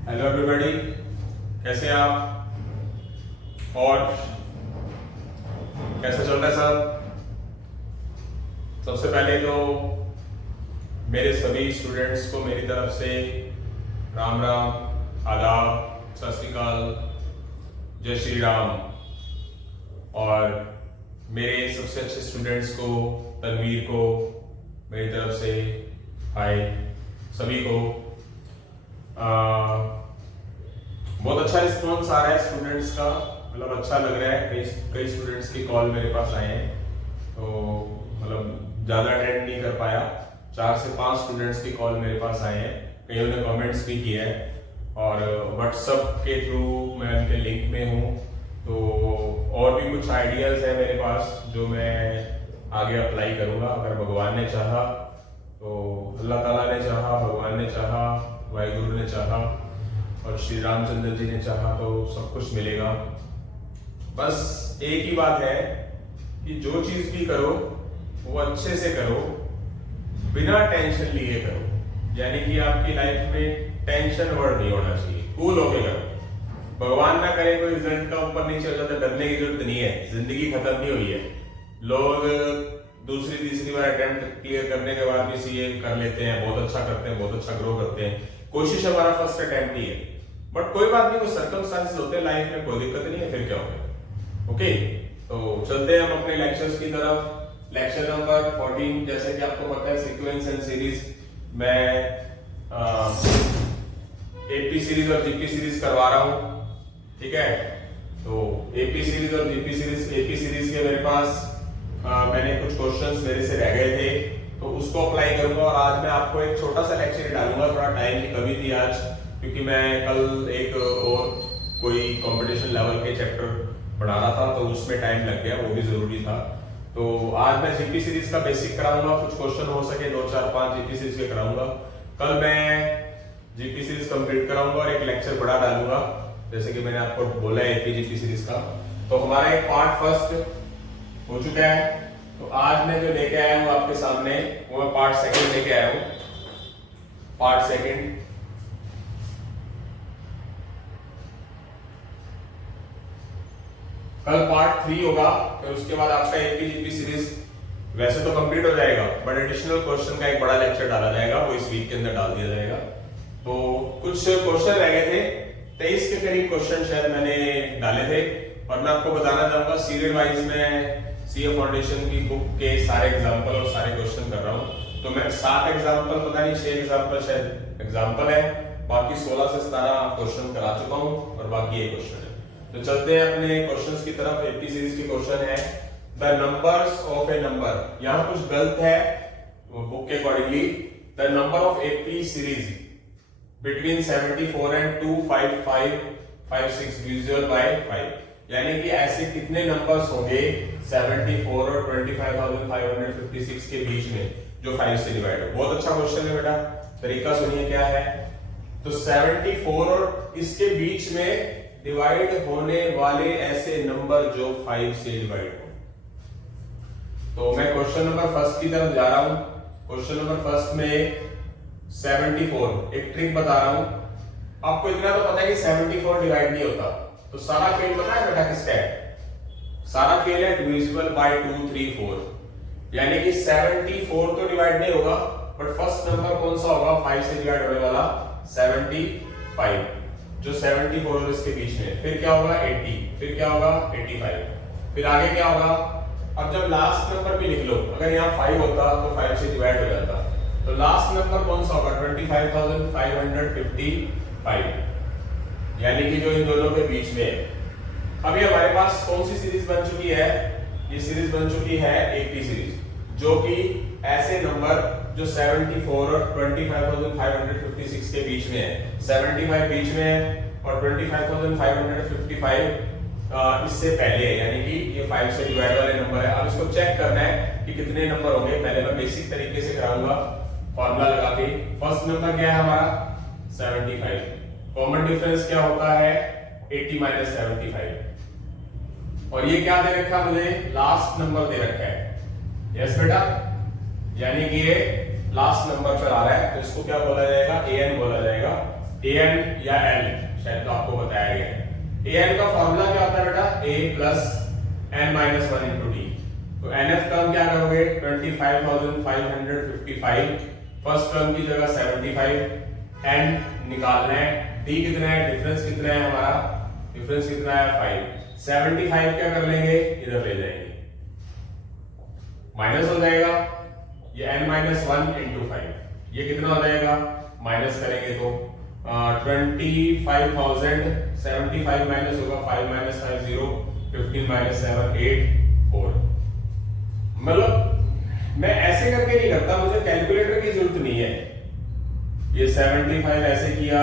Hello everybody, कैसे हैं आप और कैसे चल रहा है सब। सबसे पहले तो मेरे सभी स्टूडेंट्स को मेरी तरफ से राम राम, आदाब, सत श्री अकाल, जय श्री राम। और मेरे सबसे अच्छे स्टूडेंट्स को, तनवीर को मेरी तरफ से हाय सभी को। बहुत अच्छा रिस्पॉन्स आ रहा है स्टूडेंट्स का, मतलब अच्छा लग रहा है। कई स्टूडेंट्स की कॉल मेरे पास आए हैं, तो मतलब ज़्यादा अटेंड नहीं कर पाया। 4 से 5 स्टूडेंट्स की कॉल मेरे पास आए हैं, कईयों ने कमेंट्स भी किए हैं और व्हाट्सएप के थ्रू मैं उनके लिंक में हूँ। तो और भी कुछ आइडियाज़ है मेरे पास जो मैं आगे अप्लाई करूँगा, अगर भगवान ने चाहा तो, अल्लाह ताला ने चाहा, भगवान ने चाहा, वाहिगुरु ने चाहा और श्री रामचंद्र जी ने चाहा तो सब कुछ मिलेगा। बस एक ही बात है कि जो चीज भी करो वो अच्छे से करो, बिना टेंशन लिए करो। यानी कि आपकी लाइफ में टेंशन वर्ड नहीं होना चाहिए, कूल होके करो। भगवान ना करे कोई रिजल्ट का ऊपर नीचे हो जाता, डरने की जरूरत नहीं है। जिंदगी खत्म नहीं हुई है। लोग दूसरी तीसरी बार अटेम्प्ट क्लियर करने के बाद भी सीए कर लेते हैं, बहुत अच्छा करते हैं, बहुत अच्छा ग्रो करते हैं। कोशिश हमारा फर्स्ट अटेम्प्ट ही है, बट कोई बात नहीं, कोई सर्कमस्टांसेस होते हैं लाइफ में, कोई दिक्कत नहीं है। फिर क्या हो गया, ओके। तो चलते हैं हम अपने लेक्चर्स की तरफ। लेक्चर नंबर 14, जैसे कि आपको पता है सीक्वेंस एंड सीरीज, मैं एपी सीरीज और जीपी सीरीज करवा रहा हूं, ठीक है। तो एपी सीरीज और जीपी सीरीज, एपी सीरीज के मेरे पास मैंने कुछ क्वेश्चंस मेरे से रह गए थे, तो उसको अप्लाई करूंगा। और आज मैं आपको एक छोटा सा लेक्चर डालूंगा, थोड़ा टाइम की कमी थी आज, क्योंकि मैं कल एक और कोई कंपटीशन लेवल के चैप्टर पढ़ा रहा था, तो उसमें टाइम लग गया, वो भी जरूरी था। तो आज मैं जीपी सीरीज का बेसिक कराऊंगा, कुछ क्वेश्चन हो सके 2 4 5 जीपी सीरीज के कराऊंगा। कल मैं जीपी सीरीज कंप्लीट कराऊंगा और एक लेक्चर बड़ा डालूंगा, जैसे कि मैंने आपको बोला है एपी जीपी सीरीज का। तो हमारा एक पार्ट फर्स्ट हो चुका है। तो आज मैं जो लेके आया हूं आपके सामने, वो मैं पार्ट सेकंड लेके आया हूं। पार्ट सेकंड कल पार्ट 3 होगा, फिर उसके बाद आपका एपीजीपी सीरीज वैसे तो कंप्लीट हो जाएगा, बट एडिशनल क्वेश्चन का एक बड़ा लेक्चर डाला जाएगा, वो इस वीक के अंदर डाल दिया जाएगा। तो कुछ क्वेश्चन रह गए थे, 23 के करीब क्वेश्चन शायद मैंने डाले थे, और मैं आपको बताना चाहूंगा सीरियल वाइज में सीए फाउंडेशन की बुक के सारे एग्जाम्पल और सारे क्वेश्चन कर रहा हूँ। तो मैं 7 एग्जाम्पल, पता नहीं 6 एग्जाम्पल शायद एग्जाम्पल है, बाकी 16 से 17 क्वेश्चन करा चुका हूँ और बाकी ये क्वेश्चन है। तो चलते हैं अपने क्वेश्चंस की तरफ। एपी सीरीज की क्वेश्चन है the numbers of A number. यहाँ कुछ गलत है बुक के accordingly. The number of AP series between 74 and 25556 divisible by 5। यानी कि ऐसे कितने नंबर्स होंगे 74 और 25,556 के बीच में जो 5 से डिवाइड हो। बहुत अच्छा क्वेश्चन है बेटा, तरीका सुनिए क्या है। तो 74 और इसके बीच में डिवाइड होने वाले ऐसे नंबर जो 5 से डिवाइड हो। तो मैं क्वेश्चन नंबर फर्स्ट की तरफ जा रहा हूं। क्वेश्चन नंबर फर्स्ट में 74, एक ट्रिक बता रहा हूं आपको। इतना तो पता है कि 74 डिवाइड नहीं होता, तो सारा खेल पता है बेटा किसका है? सारा खेल है डिविजिबल बाय 2 3 4। यानी कि 74 तो डिवाइड नहीं होगा, बट फर्स्ट नंबर कौन सा होगा 5 से डिवाइड होने वाला? 75, जो 74 और इसके बीच में। फिर क्या होगा 80, फिर क्या होगा 85, फिर आगे क्या होगा? अब जब लास्ट नंबर भी लिख लो, अगर यहाँ 5 होता तो 5 से डिवाइड हो जाता, तो लास्ट नंबर कौन सा होगा? 25,555, यानी कि जो इन दोनों के बीच में है। अभी हमारे पास कौन सी सीरीज बन चुकी है? ये सीरीज बन चुकी है एपी सीरीज, जो कि ऐसे नंबर जो 74 और 25,556 के बीच में है। 75 बीच में है और 25,555 इससे पहले है, यानी कि ये 5 से डिवाइड वाले नंबर है। अब इसको चेक करना है कि कितने नंबर होंगे। पहले मैं बेसिक तरीके से कराऊंगा, फॉर्मूला लगा के। फर्स्ट नंबर क्या है हमारा? 75। कॉमन डिफरेंस क्या होता है? 80 माइनस 75। और ये क्या दे रखा मुझे? लास्ट नंबर दे रखा है। यस बेटा, यानी कि ये लास्ट नंबर पर आ रहा है, तो इसको क्या बोला जाएगा? an बोला जाएगा। an या l शायद तो आपको बताया गया है। an का फॉर्मूला क्या होता है बेटा, a plus n minus 1 into D. तो nf टर्म क्या करोगे, 25,555, फर्स्ट टर्म की जगह 75, n निकालना है, d कितना है, डिफरेंस कितना है हमारा, डिफरेंस कितना है 5, 75 क्या कर लेंगे, इधर ले जाएंगे, माइनस हो जाएगा, ये n माइनस 1 इंटू 5, ये कितना हो जाएगा, माइनस करेंगे तो 25,075 माइनस होगा 5 माइनस 5 0, 15 माइनस 7 8 4। मतलब मैं ऐसे करके नहीं करता, मुझे कैलकुलेटर की जरूरत नहीं है। ये 75 ऐसे किया,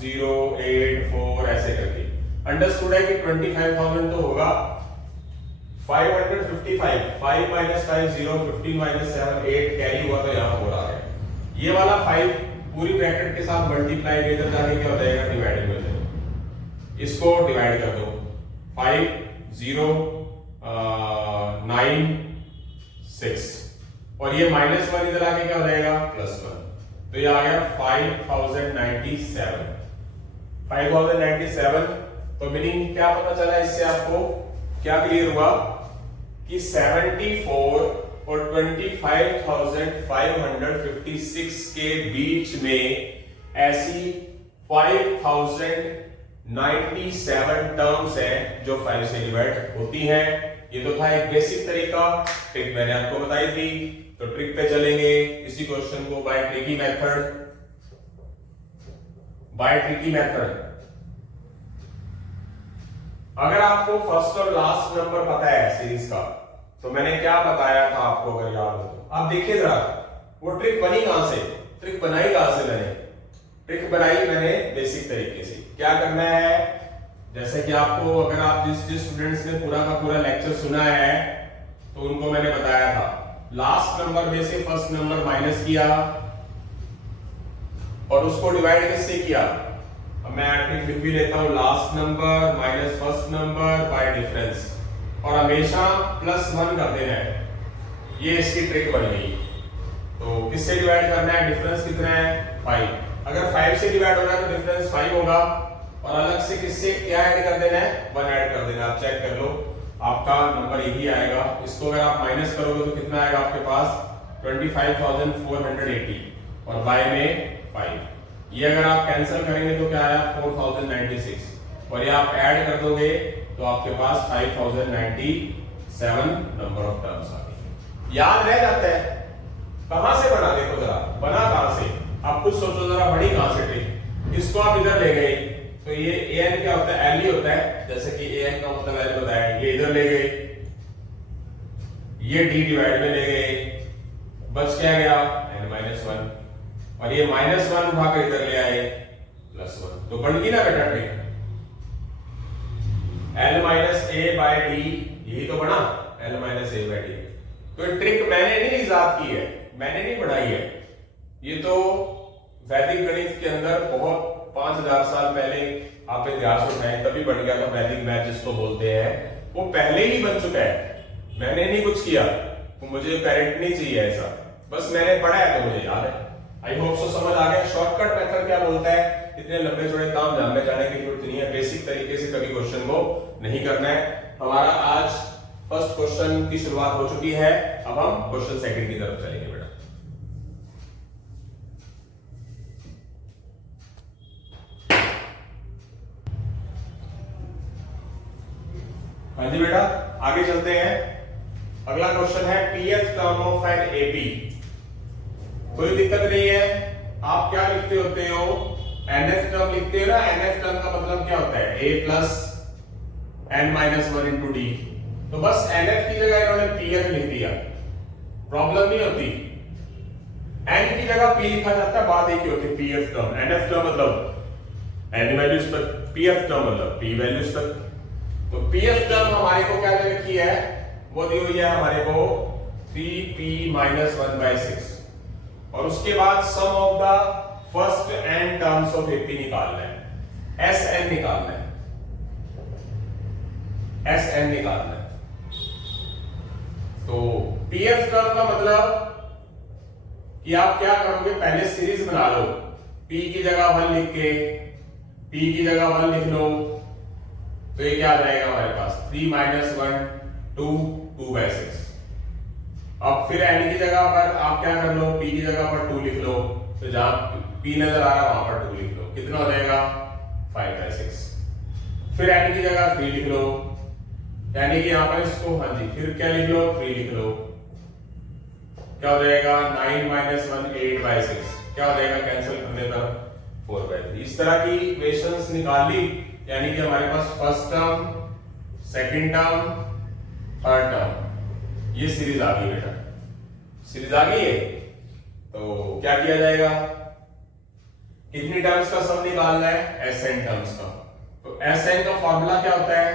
0 8 4 ऐसे करके अंडरस्टूड है कि 25,000 तो होगा 555, 5 माइनस 5 0, 15 माइनस 7 8 कैरी हुआ तो यहाँ हो रहा है। ये वाला 5 पूरी ब्रैकेट के साथ मल्टीप्लाई इधर जाके क्या हो जाएगा, डिवाइडिंग हो जाएगा, इसको डिवाइड कर दो, 5 0 9 6 और ये माइनस 1 इधर आके क्या हो जाएगा, प्लस 1, तो ये आ गया 5097। तो मीनिंग क्या पता चला इससे, आपको क्या क्लियर हुआ कि 74 और 25,556 के बीच में ऐसी 5,097 टर्म्स हैं जो 5 से डिवाइड होती हैं। ये तो था एक बेसिक तरीका, ट्रिक मैंने आपको बताई थी। तो ट्रिक पे चलेंगे, इसी क्वेश्चन को बाय ट्रिकी मेथड, अगर आपको फर्स्ट और लास्ट नंबर पता है सीरीज का, तो मैंने क्या बताया था आपको अगर याद हो तो आप देखिए जरा, वो ट्रिक बनी कहां से, ट्रिक बनाई कहां से, ट्रिक बनाई मैंने बेसिक तरीके से। क्या करना है, जैसे कि आपको अगर आप जिस स्टूडेंट्स ने पूरा का पूरा लेक्चर सुना है तो उनको मैंने बताया था, लास्ट नंबर में से फर्स्ट नंबर माइनस किया और उसको डिवाइड किससे किया। अब मैं ट्रिक लिख भी लेता हूं, last number minus first number by difference, और हमेशा +1 कर देना है। ये इसकी ट्रिक बन गई। तो किससे डिवाइड करना है, डिफरेंस कितना है 5, अगर 5 से डिवाइड हो रहा है तो डिफरेंस 5 होगा, और अलग से किससे क्या ऐड कर देना है, 1 ऐड कर देना। आप चेक कर लो, आपका नंबर यही आएगा। इसको अगर आप माइनस करोगे तो कितना आएगा आपके पास, 25,480 और बाय में 5। ये अगर आप कैंसिल करेंगे तो क्या आया 4,096, और ये आप ऐड कर दोगे तो आपके पास 5,097 नंबर ऑफ टर्म्स आ गए। याद रह जाता है, कहां से बना, देखो जरा बना कहां से, आप खुद सोचो जरा, बड़ी कहां से ट्रिक। इसको आप इधर ले गए तो ये an क्या होता है, l ही होता है, जैसे कि an का मतलब l बताया, ये इधर ले गए, ये d डिवाइड में ले गए, बच क्या गया n-1, और ये -1 उठाकर इधर ले आए +1, तो बन गई ना बेटा trick, l minus a by d, यही तो बना l minus a by d। तो ट्रिक मैंने नहीं इजाद की है, मैंने नहीं बनाई है, ये तो वैदिक गणित के अंदर बहुत 5,000 साल पहले आप इतिहास उठाएं तभी बन गया था। वैदिक मैथ जिसको बोलते हैं वो पहले ही बन चुका है, मैंने नहीं कुछ किया, तो मुझे पेरेंट नहीं चाहिए ऐसा, बस मैंने पढ़ा है तो मुझे याद है। आई होप सो समझ आ गया। शॉर्टकट मेथड क्या बोलता है, इतने लंबे चौड़े ताम झाम में जाने की जरूरत नहीं है, बेसिक तरीके से कभी क्वेश्चन को नहीं करना है। हमारा आज फर्स्ट क्वेश्चन की शुरुआत हो चुकी है, अब हम क्वेश्चन सेकंड की तरफ चलेंगे बेटा। हाँ जी बेटा, आगे चलते हैं। अगला क्वेश्चन है pth term of N AB. कोई दिक्कत नहीं है, आप क्या लिखते होते हो, nth टर्म लिखते हो ना। nth टर्म का मतलब क्या होता है, a plus n-1 into D. तो बस nth की जगह इन्होंने pth लिख दिया, प्रॉब्लम नहीं होती। n की जगह p लिखा जाता है, बात एक ही होती है pth टर्म। nth टर्म मतलब n वैल्यूज तक, pth टर्म मतलब p वैल्यूज तक। तो pth टर्म हमारे को क्या दे रखी है, वो दी हुई है हमारे को 3p-1/6, और उसके बाद sum of the first n terms of AP निकालना है, Sn निकालना है, Sn निकालना है। तो pth टर्म का मतलब कि आप क्या करोगे, पहले सीरीज बना लो p की जगह 1 लिख के p की जगह 1 लिख लो तो ये क्या आ जाएगा हमारे पास 3 - 1 2/6। अब फिर n की जगह पर आप क्या कर लो, p की जगह पर 2 लिख लो, तो जहां p नजर आ रहा है वहां पर 2 लिख लो, कितना हो जाएगा 5/6। फिर n की जगह 3 लिख लो, यानी कि यहां पर इसको हाँ जी फिर क्या लिख लो 3 लिख लो, क्या हो जाएगा 9 - 1 8/6, क्या हो जाएगा कैंसिल करने पर 4/3। इस तरह की इक्वेशंस निकाल ली, यानी कि हमारे पास first term, second term, third term, ये सीरीज आ गई बेटा, सीरीज आ गई है। तो क्या किया जाएगा, कितनी टर्म्स का सम निकालना है, Sn टर्म्स का। तो Sn का फॉर्मूला क्या होता है,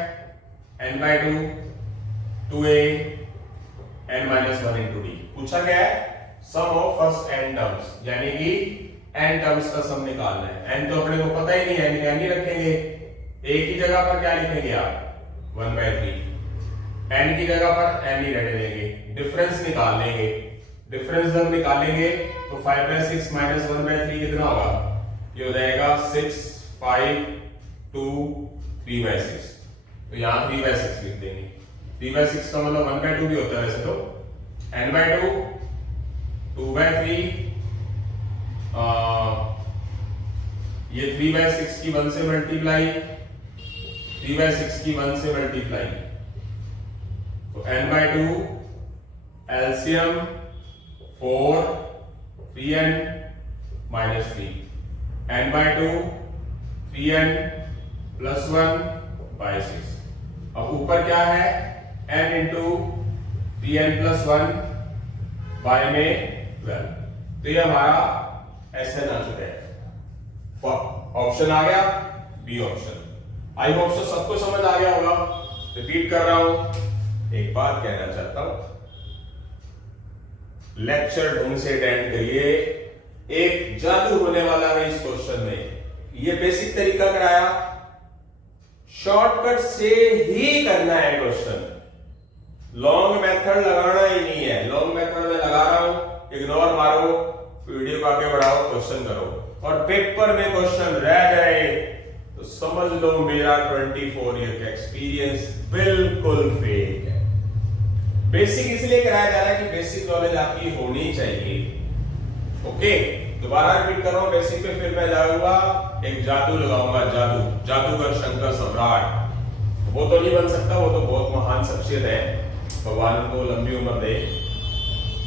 n/2 2a n - 1 × d। पूछा क्या है, सम ऑफ फर्स्ट n टर्म्स, यानी कि n टर्म्स का सम निकालना है। n तो अपने को पता ही नहीं है, n ही रखेंगे, a की जगह पर क्या लिखेंगे आप 1/3, n की जगह पर n ही रहने देंगे, डिफरेंस निकाल लेंगे। डिफरेंस जब निकालेंगे तो 5/6 - 1/3 कितना होगा, ये हो जाएगा 6 5 2 3/6। तो यहां 3/6 लिख देंगे। 3/6 का मतलब 1/2 भी होता है वैसे तो, n/2 2/3, ये 3/6 की 1 से मल्टीप्लाई, 3/6 की 1 से मल्टीप्लाई, तो n/2 LCM 4 3n - 3, n/2 3n + 1/6। अब ऊपर क्या है, n × 3n + 1 y में 12। तो ये हमारा Sn आ चुका है। ऑप्शन आ गया B option. I hope so सबको समझ आ गया होगा। रिपीट कर रहा हूं, एक बात कहना चाहता हूं, लेक्चर ढंग से अटेंड करिए, एक जादू होने वाला है इस क्वेश्चन में। ये बेसिक तरीका कराया, शॉर्टकट से ही करना है क्वेश्चन, लॉन्ग मेथड लगाना ही नहीं है। लॉन्ग मेथड में लगा रहा हूं, इग्नोर मारो, वीडियो को आगे बढ़ाओ, क्वेश्चन करो, और पेपर में क्वेश्चन रह गए तो समझ लो मेरा 24 ईयर का एक्सपीरियंस बिल्कुल फेक है। बेसिक इसलिए कराया जा रहा है कि बेसिक नॉलेज आपकी होनी चाहिए। ओके, दोबारा रिपीट कर रहा हूं, बेसिक पे फिर मैं जाऊंगा, एक जादू लगाऊंगा, जादूगर शंकर सम्राट। वो तो नहीं बन सकता, वो तो बहुत महान शख्सियत है, भगवान उनको लंबी उम्र दे।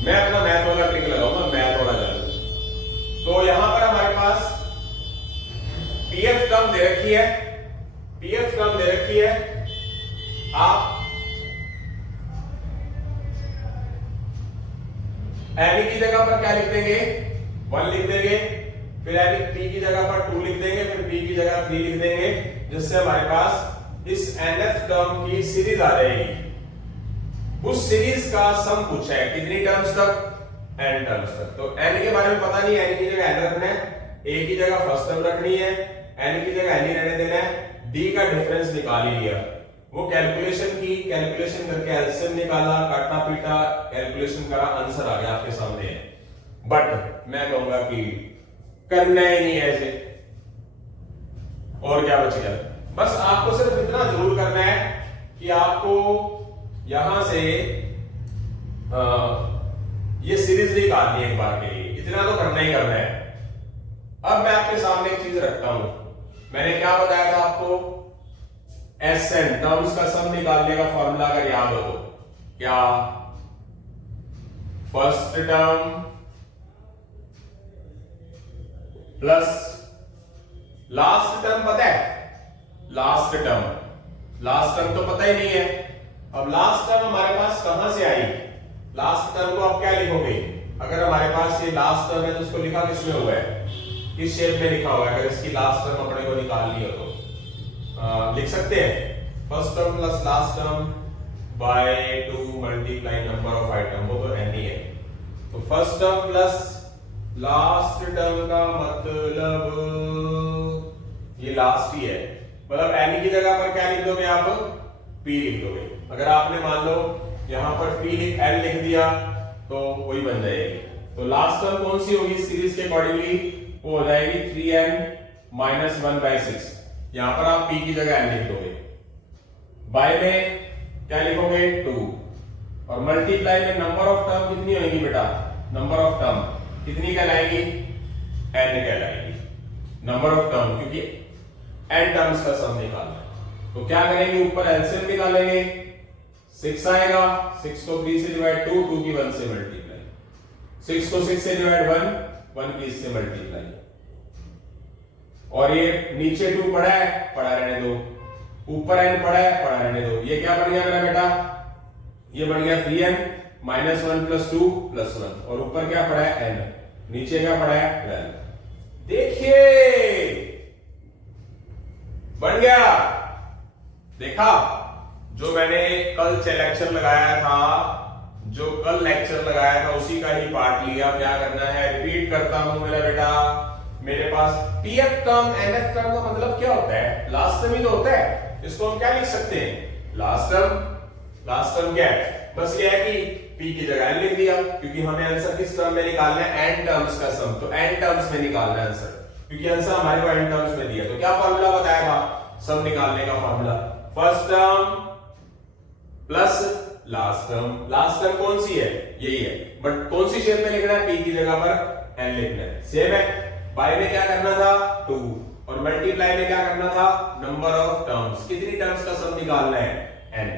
मैं अपना मैथ वाला ट्रिक लगाऊंगा, मैथ वाला जादू। तो यहां पर हमारे पास पीएफ टर्म दे रखी है, पीएफ टर्म दे रखी है, आप एनी की जगह पर क्या लिख देंगे 1 लिख देंगे, फिर एनी पी की जगह पर 2 लिख देंगे, फिर पी की जगह 3 लिख देंगे, जिससे हमारे पास इस एनएफ टर्म की सीरीज आ जाएगी। उस सीरीज का सम पूछा है, कितनी टर्म्स तक, n टर्म्स तक। तो n के बारे में पता नहीं, n की जगह n रखना है, a की जगह फर्स्ट टर्म रखनी है, n की जगह n ही रहने देना है, d का डिफरेंस निकाल ही लिया। वो कैलकुलेशन की, कैलकुलेशन करके एलसीएम निकाला, काटा पीटा, कैलकुलेशन करा, आंसर आ गया आपके सामने है। बट मैं कहूंगा कि करना ही नहीं ऐसे, और क्या बच गया। बस आपको सिर्फ इतना जरूर करना है कि आपको यहां से ये सीरीज निकालनी है एक बार के लिए, इतना तो करना ही करना है। अब मैं आपके सामने एक चीज रखता हूं, मैंने क्या बताया था आपको, Sn टर्म्स का सम निकालने का फॉर्मूला अगर याद हो तो क्या, first term plus last term, पता है लास्ट टर्म तो पता ही नहीं है। अब लास्ट टर्म हमारे पास कहां से आई, लास्ट टर्म को आप क्या लिखोगे, अगर हमारे पास ये लास्ट टर्म है तो उसको लिखा किसमें हुआ है, किस शेप में लिखा हुआ है। अगर इसकी लास्ट टर्म अपने को निकालनी हो तो लिख सकते हैं first term plus last term by 2 multiply number of item, वो तो n ही है। तो first term plus last term का मतलब ये लास्ट ही है, मतलब n की जगह पर क्या लिख दोगे आप, p लिख दोगे। अगर आपने मान लो यहां पर p n लिख दिया तो वही बन जाएगी। तो लास्ट टर्म कौन सी होगी सीरीज के अकॉर्डिंगली, वो हो जाएगी 3n माइनस 1/6। यहां पर आप p की जगह n लिख दोगे, बाय में क्या लिखोगे 2, और मल्टीप्लाई में नंबर ऑफ टर्म कितनी होगी बेटा, नंबर ऑफ टर्म कितनी कहलाएगी, n कहलाएगी नंबर ऑफ टर्म, क्योंकि n टर्म्स का सम निकालना है। तो क्या करेंगे, ऊपर एलसीएम निकालेंगे, 6 आएगा, 6 को 3 से डिवाइड 2, 2 की 1 से मल्टीप्लाई, 6 को 6 से डिवाइड 1, 1 की इससे मल्टीप्लाई, और ये नीचे 2 पड़ा है, पड़ा रहने दो, ऊपर n पड़ा है, पड़ा रहने दो। ये क्या बन गया मेरा बेटा, ये बन गया 3n माइनस 1 प्लस 2 प्लस 1, और ऊपर क्या पड़ा है n, नीचे क्या पड़ा है 12। देखिए बन गया, देखा, जो मैंने कल लेक्चर लगाया था, जो कल लेक्चर लगाया था उसी का ही पार्ट लिया। क्या करना है, रिपीट करता हूं मेरा बेटा, मेरे पास pf टर्म nf टर्म का मतलब क्या होता है, लास्ट टर्म ही तो होता है। इसको हम क्या लिख सकते हैं, लास्ट टर्म क्या है, बस ये है कि p की जगह n लिख दिया, क्योंकि हमें आंसर किस टर्म में निकालना है, n टर्म्स का सम, तो n टर्म्स में निकालना है आंसर, क्योंकि आंसर हमारे को n टर्म्स में दिया। तो क्या फार्मूला बताया था सम निकालने का, formula first term plus last term कौन सी है, यही है, बट कौन सी शेप में लिखना है, p की जगह पर n लिखना है। सेम है, बाय में क्या करना था 2, और मल्टीप्लाई में क्या करना था, नंबर ऑफ टर्म्स, कितनी टर्म्स का सम निकालना है, n।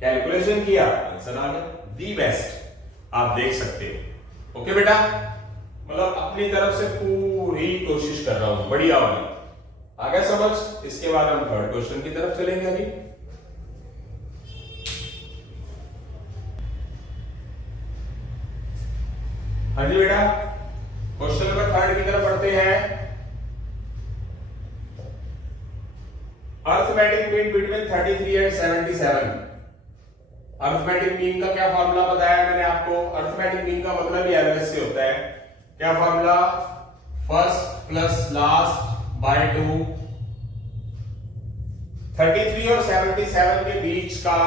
कैलकुलेशन किया, आंसर आ गया, दी बेस्ट आप देख सकते हो। ओके बेटा, मतलब अपनी तरफ से पूरी कोशिश कर रहा हूं, बढ़िया वाली, आ गया समझ। इसके बाद हम थर्ड क्वेश्चन की तरफ चलेंगे अभी। हाँ जी बेटा, क्वेश्चन नंबर थर्ड की तरफ पढ़ते हैं। Arithmetic mean between 33 and 77। Arithmetic mean का क्या फार्मूला बताया मैंने आपको, अर्थमेटिक मीन का मतलब ही एवरेज से होता है। क्या formula, first plus last by 2, 33 और 77 के बीच का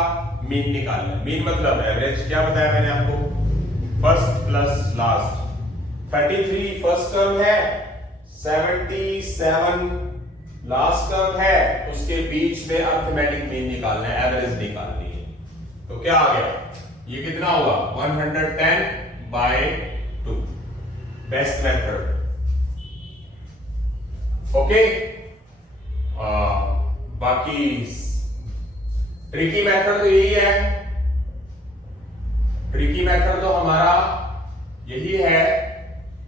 मीन निकालना है। मीन मतलब एवरेज, क्या बताया मैंने आपको, first plus last, 33 first term है, 77 लास्ट टर्म है, उसके बीच में अर्थमेटिक मीन निकालना है, एवरेज निकालनी है। तो क्या आ गया, ये कितना हुआ 110/2, बेस्ट मेथड। ओके, बाकी ट्रिकी मेथड तो यही है, ट्रिकी मेथड तो हमारा यही है।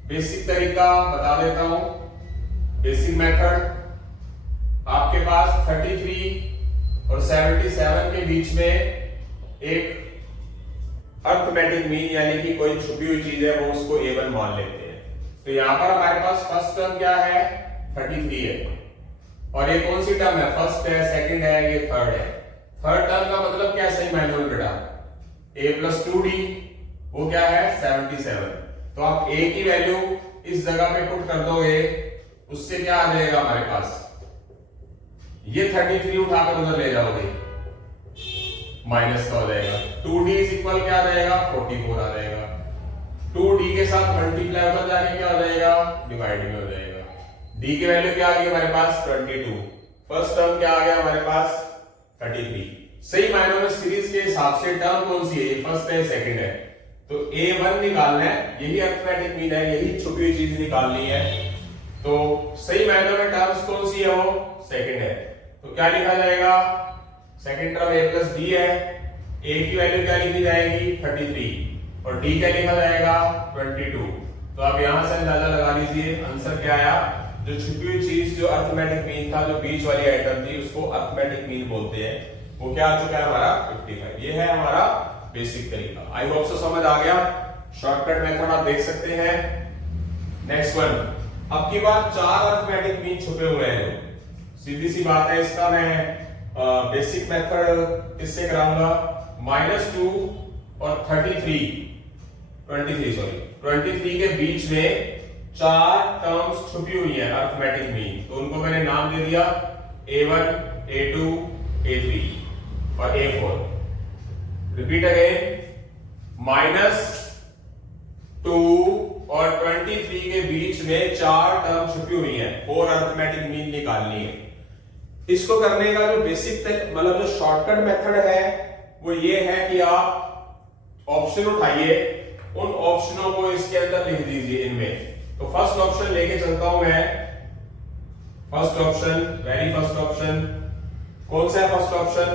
बेसिक तरीका बता देता हूं, बेसिक मेथड, आपके पास 33 और 77 के बीच में एक अर्थमेटिक मीन यानी कि कोई छुपी हुई चीज है, वो उसको A1 मान लेते हैं। तो यहां पर हमारे पास फर्स्ट टर्म क्या है, 33 है, और ये कौन सी टर्म है, फर्स्ट है, सेकंड है, ये थर्ड है। थर्ड टर्म का मतलब क्या है, सही मैनुअल बेटा, a + 2d, वो क्या है 77। तो आप a की वैल्यू इस जगह पे पुट कर दोगे, उससे क्या आ जाएगा हमारे पास, ये 33 उठाकर उधर ले जाओगे, माइनस का हो जाएगा, 2d = क्या आ जाएगा 44 आ जाएगा, 2d के साथ मल्टीप्लाई उधर जाके क्या हो जाएगा, डिवाइड में हो जाएगा। d की वैल्यू क्या आ गई हमारे पास 22, फर्स्ट टर्म क्या आ गया हमारे पास 33। सही मायनों में सीरीज के हिसाब से टर्म कौन सी है, फर्स्ट है सेकंड है, तो A1 निकालना है, यही अर्थमेटिक मीन है, यही छुपी हुई चीज निकालनी है। तो सही मायनों में टर्म्स कौन सी है, वो सेकंड है, तो क्या लिखा जाएगा, सेकंड टर्म a + d है, a की वैल्यू क्या लिखी जाएगी 33 और d क्या लिखा जाएगा 22। तो आप यहां से अंदाजा लगा लीजिए आंसर क्या आया, जो छुपी हुई चीज जो अर्थमेटिक मीन था, जो बीच वाली आइटम थी, उसको अर्थमेटिक मीन बोलते हैं, वो क्या आ चुका है हमारा 55। ये है हमारा बेसिक तरीका। आई होप सो समझ आ गया, शॉर्टकट मेथड आप देख सकते हैं। नेक्स्ट वन, अब की बार 4 अर्थमेटिक मीन छुपे हुए हैं, सीधी सी बात है, इसका मैं बेसिक मेथड किससे कराऊंगा, -2 और 23 के बीच में 4 टर्म्स छुपी हुई हैं अर्थमेटिक मीन, तो उनको मैंने नाम दे दिया A1, A2, A3 और A4। रिपीट अगेन, -2 और 23 के बीच में 4 टर्म छुपी हुई है, 4 अरिथमेटिक मीन निकालनी है। इसको करने का जो बेसिक मतलब जो शॉर्टकट मेथड है वो ये है कि आप ऑप्शन उठाइए, उन ऑप्शनों को इसके अंदर लिख दीजिए इनमें। तो फर्स्ट ऑप्शन लेके चलता हूं मैं। First option, very first option कौन सा है? फर्स्ट ऑप्शन,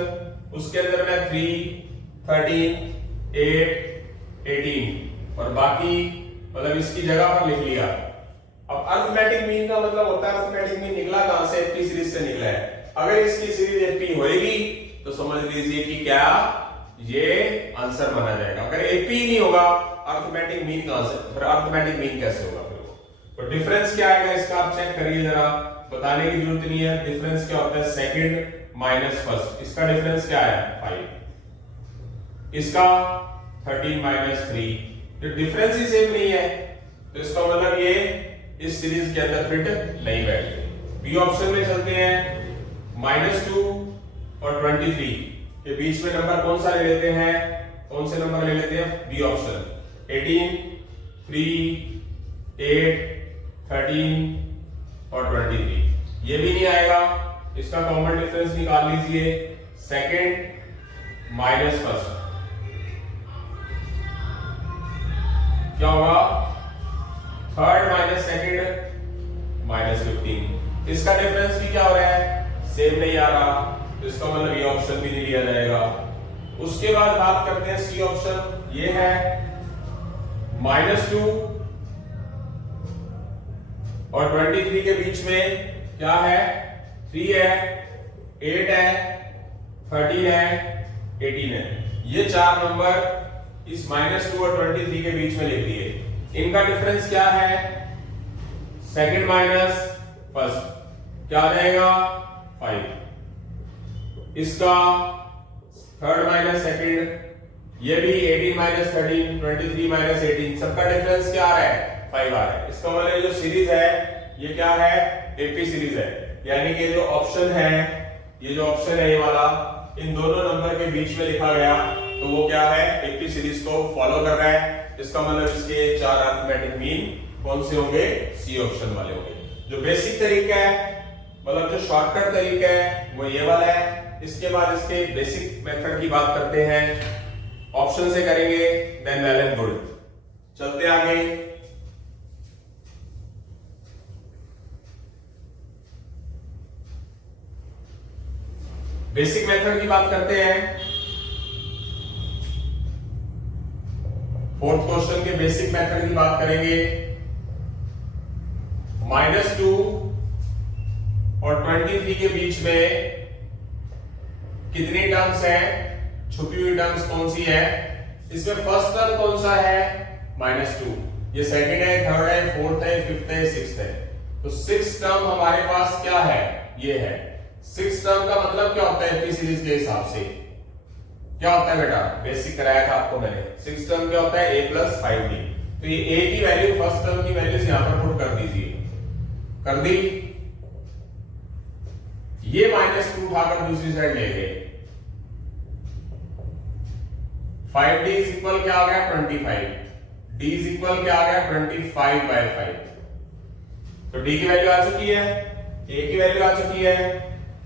उसके अंदर मैं 3, 13, 8, 18 और बाकी मतलब इसकी जगह पर लिख लिया। अब अरिथमेटिक मीन का मतलब होता है अरिथमेटिक मीन निकला कहां से? एपी सीरीज से निकला है। अगर इसकी सीरीज एपी होएगी तो समझ लीजिए कि क्या ये आंसर बना जाएगा। अगर एपी नहीं होगा अरिथमेटिक मीन कहां से, फिर अरिथमेटिक मीन कैसे होगा? फिर तो डिफरेंस क्या आएगा इसका आप चेक करिए जरा, बताने की जरूरत नहीं है। डिफरेंस क्या होता है? Second minus first. इसका डिफरेंस क्या है? 5। इसका 13 माइनस 3। तो डिफरेंस ही सेम नहीं है तो इसका मतलब ये इस सीरीज के अंदर फिट नहीं बैठते। बी ऑप्शन में चलते हैं। -2 और 23 के बीच में नंबर कौन सा ले लेते हैं? कौन से नंबर ले लेते हैं? B option. 18, 3, 8, 13 और 23। ये भी नहीं आएगा। इसका कॉमन डिफरेंस निकाल लीजिए। सेकंड माइनस फर्स्ट क्या होगा? Third minus second minus 15। इसका डिफरेंस भी क्या हो रहा है? सेम नहीं आ रहा, तो इसका मतलब ये ऑप्शन भी नहीं लिया जाएगा। उसके बाद बात करते हैं सी ऑप्शन। ये है -2 और 23 के बीच में क्या है? 3 है, 8 है, 13 है, 18 है। ये 4 नंबर इस -2 और 23 के बीच में लिख दिए। इनका डिफरेंस क्या है? सेकंड माइनस फर्स्ट क्या आ जाएगा? 5। इसका थर्ड माइनस सेकंड, ये भी 18 माइनस 13, 23 माइनस 18, सबका डिफरेंस क्या आ रहा है? 5 आ रहा है। इसका मतलब जो सीरीज है ये क्या है? एपी सीरीज है। यानी कि जो ऑप्शन है, ये जो ऑप्शन है ये वाला, इन दोनों नंबर के बीच में लिखा गया तो वो क्या है? एपी सीरीज को फॉलो कर रहा है। इसका मतलब इसके 4 अरिथमेटिक मीन कौन से होंगे? सी ऑप्शन वाले होंगे। जो बेसिक तरीका है मतलब जो शॉर्टकट तरीका है वो ये वाला है। इसके बाद इसके बेसिक मेथड की बात करते हैं। ऑप्शन से करेंगे, देन वेल एंड गुड। चलते आगे। बेसिक मेथड की बात करते हैं। फोर्थ क्वेश्चन के बेसिक मेथड की बात करेंगे। -2 और 23 के बीच में कितनी टर्म्स हैं? छुपी हुई टर्म्स कौन सी है? इसमें फर्स्ट टर्म कौन सा है? -2। ये सेकंड है, थर्ड है, फोर्थ है, फिफ्थ है, सिक्स्थ है। तो 6 टर्म हमारे पास क्या है? ये है 6 टर्म। का मतलब क्या होता है एपी सीरीज के हिसाब से? क्या होता है बेटा? बेसिक कराया था आपको मैंने। 6 टर्म क्या होता है? a + 5d। तो ये a की वैल्यू, फर्स्ट टर्म की वैल्यूज यहां पर पुट कर दीजिए। कर दी। ये -2 उठाकर दूसरी साइड ले गए। 5d इक्वल क्या आ गया? 25। d इक्वल क्या आ गया? 25/5। तो d की वैल्यू आ चुकी है, a की वैल्यू आ चुकी है,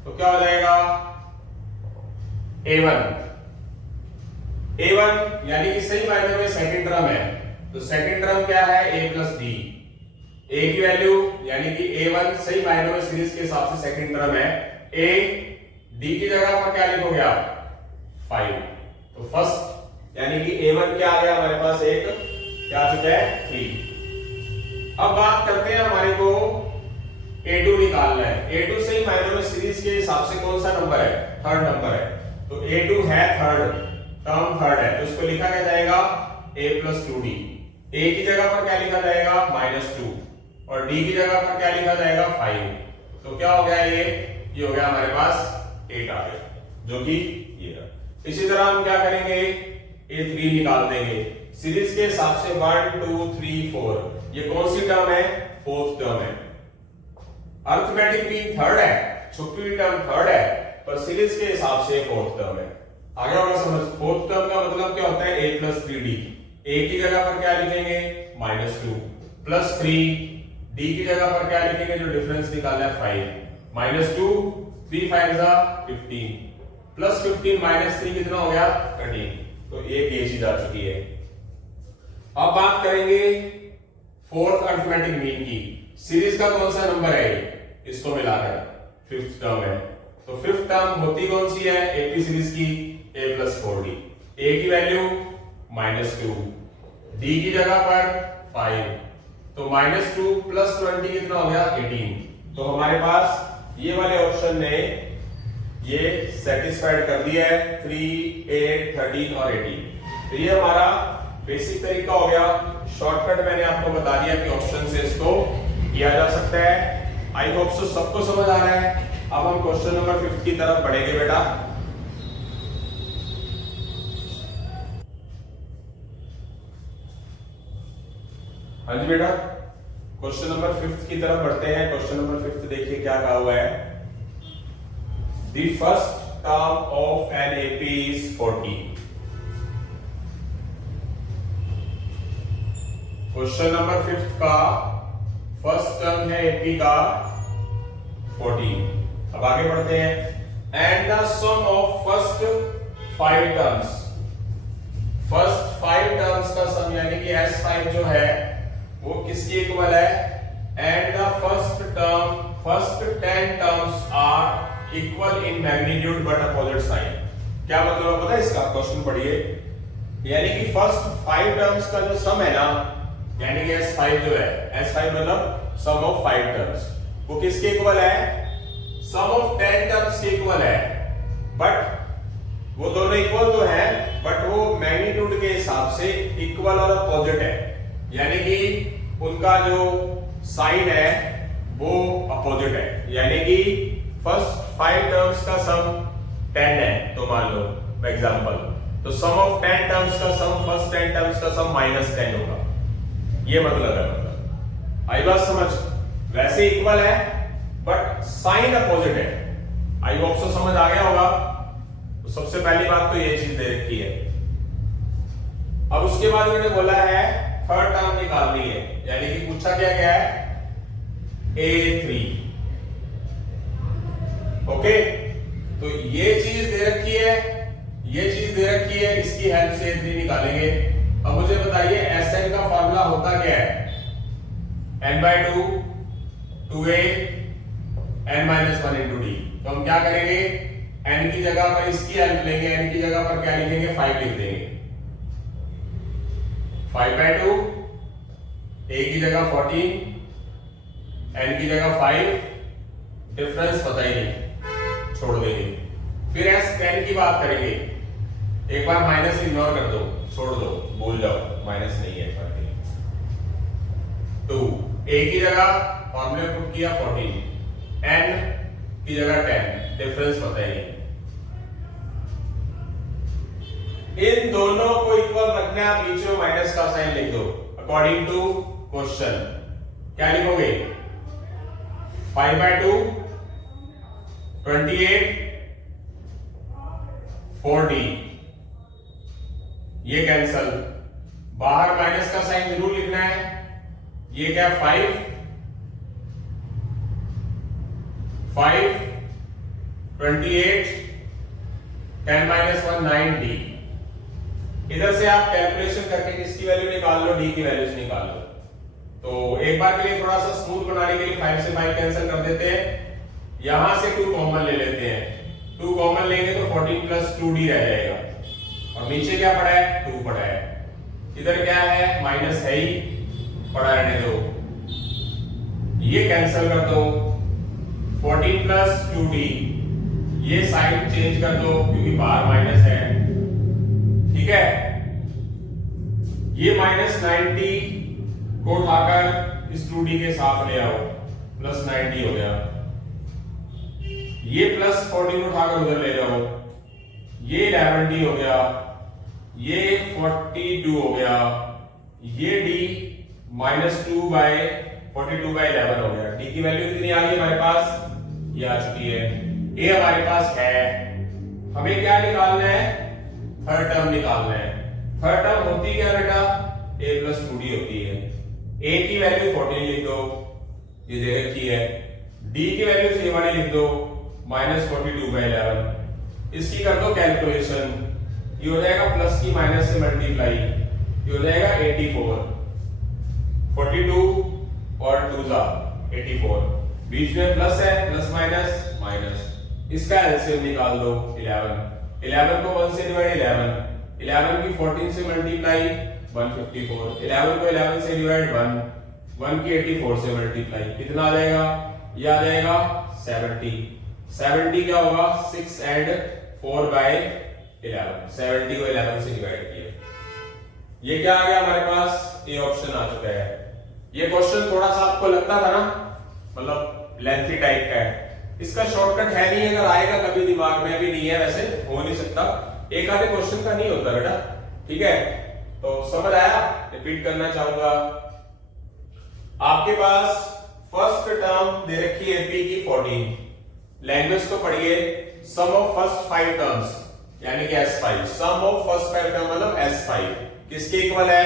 तो क्या हो जाएगा? a1 यानी कि सही मायने में सेकंड टर्म है। तो सेकंड टर्म क्या है? a + d। a की वैल्यू यानी कि a1 सही मायने में सीरीज के हिसाब से सेकंड टर्म है। a d की जगह पर क्या लिखोगे आप? 5। तो फर्स्ट यानी कि a1 क्या आ गया हमारे पास? एक क्या आ चुका है? 3। अब बात करते हैं, हमारे को a2 निकालना है। a2 सही मायने में सीरीज के हिसाब से कौन सा नंबर है? थर्ड नंबर है। तो a2 है थर्ड टर्म, थर्ड है, तो इसको लिखा क्या जाएगा? a + 2d। a की जगह पर क्या लिखा जाएगा? -2 और d की जगह पर क्या लिखा जाएगा? 5। तो क्या हो गया? ये हो गया हमारे पास 8 आ गया, जो कि ये रहा। इसी तरह हम क्या करेंगे? a3 निकाल देंगे सीरीज के हिसाब से। 1 2 3 4, ये कौन सी टर्म है? फोर्थ टर्म है। अरिथमेटिक मीन थर्ड है, छुपी हुई टर्म थर्ड है, पर सीरीज के हिसाब से फोर्थ टर्म है। आगे होगा समझ। फोर्थ टर्म का मतलब क्या होता है? a + 3d। a की जगह पर क्या लिखेंगे? -2 +3, डी की जगह पर क्या लिखेंगे, जो डिफरेंस निकालना है 5, -2, 3 5 जा 15, +15 -3 कितना हो गया 13। तो एक ये चीज आ चुकी है। अब बात करेंगे फोर्थ अरिथमेटिक मीन की। सीरीज का कौन सा नंबर है, इसको मिलाकर फिफ्थ टर्म है। तो फिफ्थ टर्म होती कौन सी है एपी सीरीज की, a + 4d। a की वैल्यू -2, d की जगह पर 5, तो -2 + 20 कितना हो गया 18। तो हमारे पास ये वाले ऑप्शन ने ये सेटिस्फाइड कर दिया है 3, 8, 13 और 18। तो ये हमारा बेसिक तरीका हो गया। शॉर्टकट मैंने आपको बता दिया कि ऑप्शन से इसको किया जा सकता है। आई होप सो सबको समझ आ रहा है। अब हम क्वेश्चन नंबर 5 की तरफ बढ़ेंगे बेटा। हाँ जी बेटा, क्वेश्चन नंबर 5 की तरफ बढ़ते हैं। क्वेश्चन नंबर 5 देखिए क्या कहा हुआ है। The first term of an AP is 40। Question number 5 का फर्स्ट टर्म है एपी का 14। अब आगे बढ़ते हैं। And the sum of first 5 terms, first 5 terms का सम यानी कि S5 जो है वो किसकी इक्वल है, and the first 10 terms are equal in magnitude but opposite sign. क्या मतलब है पता है इसका, क्वेश्चन पढ़िए। यानी कि फर्स्ट 5 टर्म्स का जो सम है ना, यानी कि S5 जो है, S5 मतलब सम ऑफ 5 टर्म्स, वो किसके इक्वल है, सम ऑफ 10 टर्म्स के इक्वल है। बट वो दोनों इक्वल तो है, बट वो मैग्नीट्यूड के हिसाब से इक्वल और अपोजिट है। यानी कि उनका जो साइन है वो अपोजिट है। यानी कि फर्स्ट 5 टर्म्स का सम 10 है, तो मान लो एग्जांपल, तो सम ऑफ 10 टर्म्स का सम, फर्स्ट 10 टर्म्स का सम -10 होगा। ये मतलब है, मतलब आई बात समझ। वैसे इक्वल है बट साइन अपोजिट है। आई होप सो समझ आ गया होगा। तो सबसे पहली बात तो ये चीज दे रखी है। अब उसके बाद मैंने बोला है थर्ड टर्म निकालनी है, यानी कि पूछा क्या गया है A3। ओके, तो ये चीज दे रखी है, ये चीज दे रखी है, इसकी हेल्प से A3 निकालेंगे। अब मुझे बताइए Sn का फार्मूला होता क्या है, n/2 2a n-1 × d। तो हम क्या करेंगे, n की जगह पर इसकी हेल्प लेंगे, n की जगह पर क्या लिखेंगे 5 लिख देंगे। 5/2, a की जगह 14, n की जगह 5, डिफरेंस पता ही नहीं, छोड़ देंगे। फिर S10 की बात करेंगे। एक बार माइनस इग्नोर कर दो, छोड़ दो, भूल जाओ, माइनस नहीं है। 2 a की जगह फॉर्मूले पुट किया 14, n की जगह 10, डिफरेंस पता ही नहीं। इन दोनों को इक्वल रखना है, बीच में माइनस का साइन लिख दो अकॉर्डिंग टू क्वेश्चन। क्या लिखोगे, 5/2 28 40, ये कैंसल, बाहर माइनस का साइन जरूर लिखना है। ये क्या 5 28 10-1 9d। इधर से आप कैलकुलेशन करके किसकी वैल्यू निकाल लो, d की वैल्यूज निकाल लो। तो एक बार के लिए थोड़ा सा स्मूथ बनाने के लिए 5 से 5 कैंसिल कर देते हैं, यहां से 2 कॉमन ले लेते हैं। 2 कॉमन लेंगे तो 14 + 2d रह जाएगा, और नीचे क्या पड़ा है 2 पड़ा है। इधर क्या है माइनस है ही, पड़ा रहने दो, ये कैंसिल कर दो। 14 + 2d, ये साइन चेंज कर दो क्योंकि बाहर माइनस है, ठीक है। ये -90 को उठाकर इस 2d के साथ ले आओ, +90 हो गया। ये +14 उठाकर उधर ले जाओ, ये 11d हो गया, ये 42 हो गया, ये d -2/42/11 हो गया। d की वैल्यू कितनी आ गई हमारे पास, ये आ चुकी है। a हमारे पास है, हमें क्या निकालना है, थर्ड टर्म निकालना है। थर्ड टर्म होती क्या बेटा, a + 2d होती है। ए की वैल्यू 14 लिख दो, ये दे रखी है। डी की वैल्यू ये वाली लिख दो -42/11। इसकी कर दो कैलकुलेशन, ये हो जाएगा प्लस की माइनस से मल्टीप्लाई, ये हो जाएगा 84। 42 और 2 जा 84, बीच में प्लस है, प्लस माइनस माइनस। इसका एलसीएम निकाल दो 11। 11 को 1 से डिवाइड 11 की 14 से मल्टीप्लाई 154। 11 को 11 से डिवाइड 1 की 84 से मल्टीप्लाई कितना आ जाएगा, ये आ जाएगा 70। 70 क्या होगा 6 and 4/11। 70 को 11 से डिवाइड किया, ये क्या आ गया हमारे पास, ये ऑप्शन आ चुका है। ये क्वेश्चन थोड़ा सा आपको लगता था ना, मतलब लेंथी टाइप का है, इसका शॉर्टकट है नहीं, अगर आएगा कभी दिमाग में, अभी नहीं है, वैसे हो नहीं सकता, एक आधे क्वेश्चन का नहीं होता बेटा, ठीक है। तो समझ आया, रिपीट करना चाहूंगा। आपके पास फर्स्ट टर्म दे रखी है पी की 14, लैंग्वेज तो पढ़िए, सम ऑफ फर्स्ट 5 टर्म्स यानी कि S5, some of first 5 term मतलब S5 किसके इक्वल है,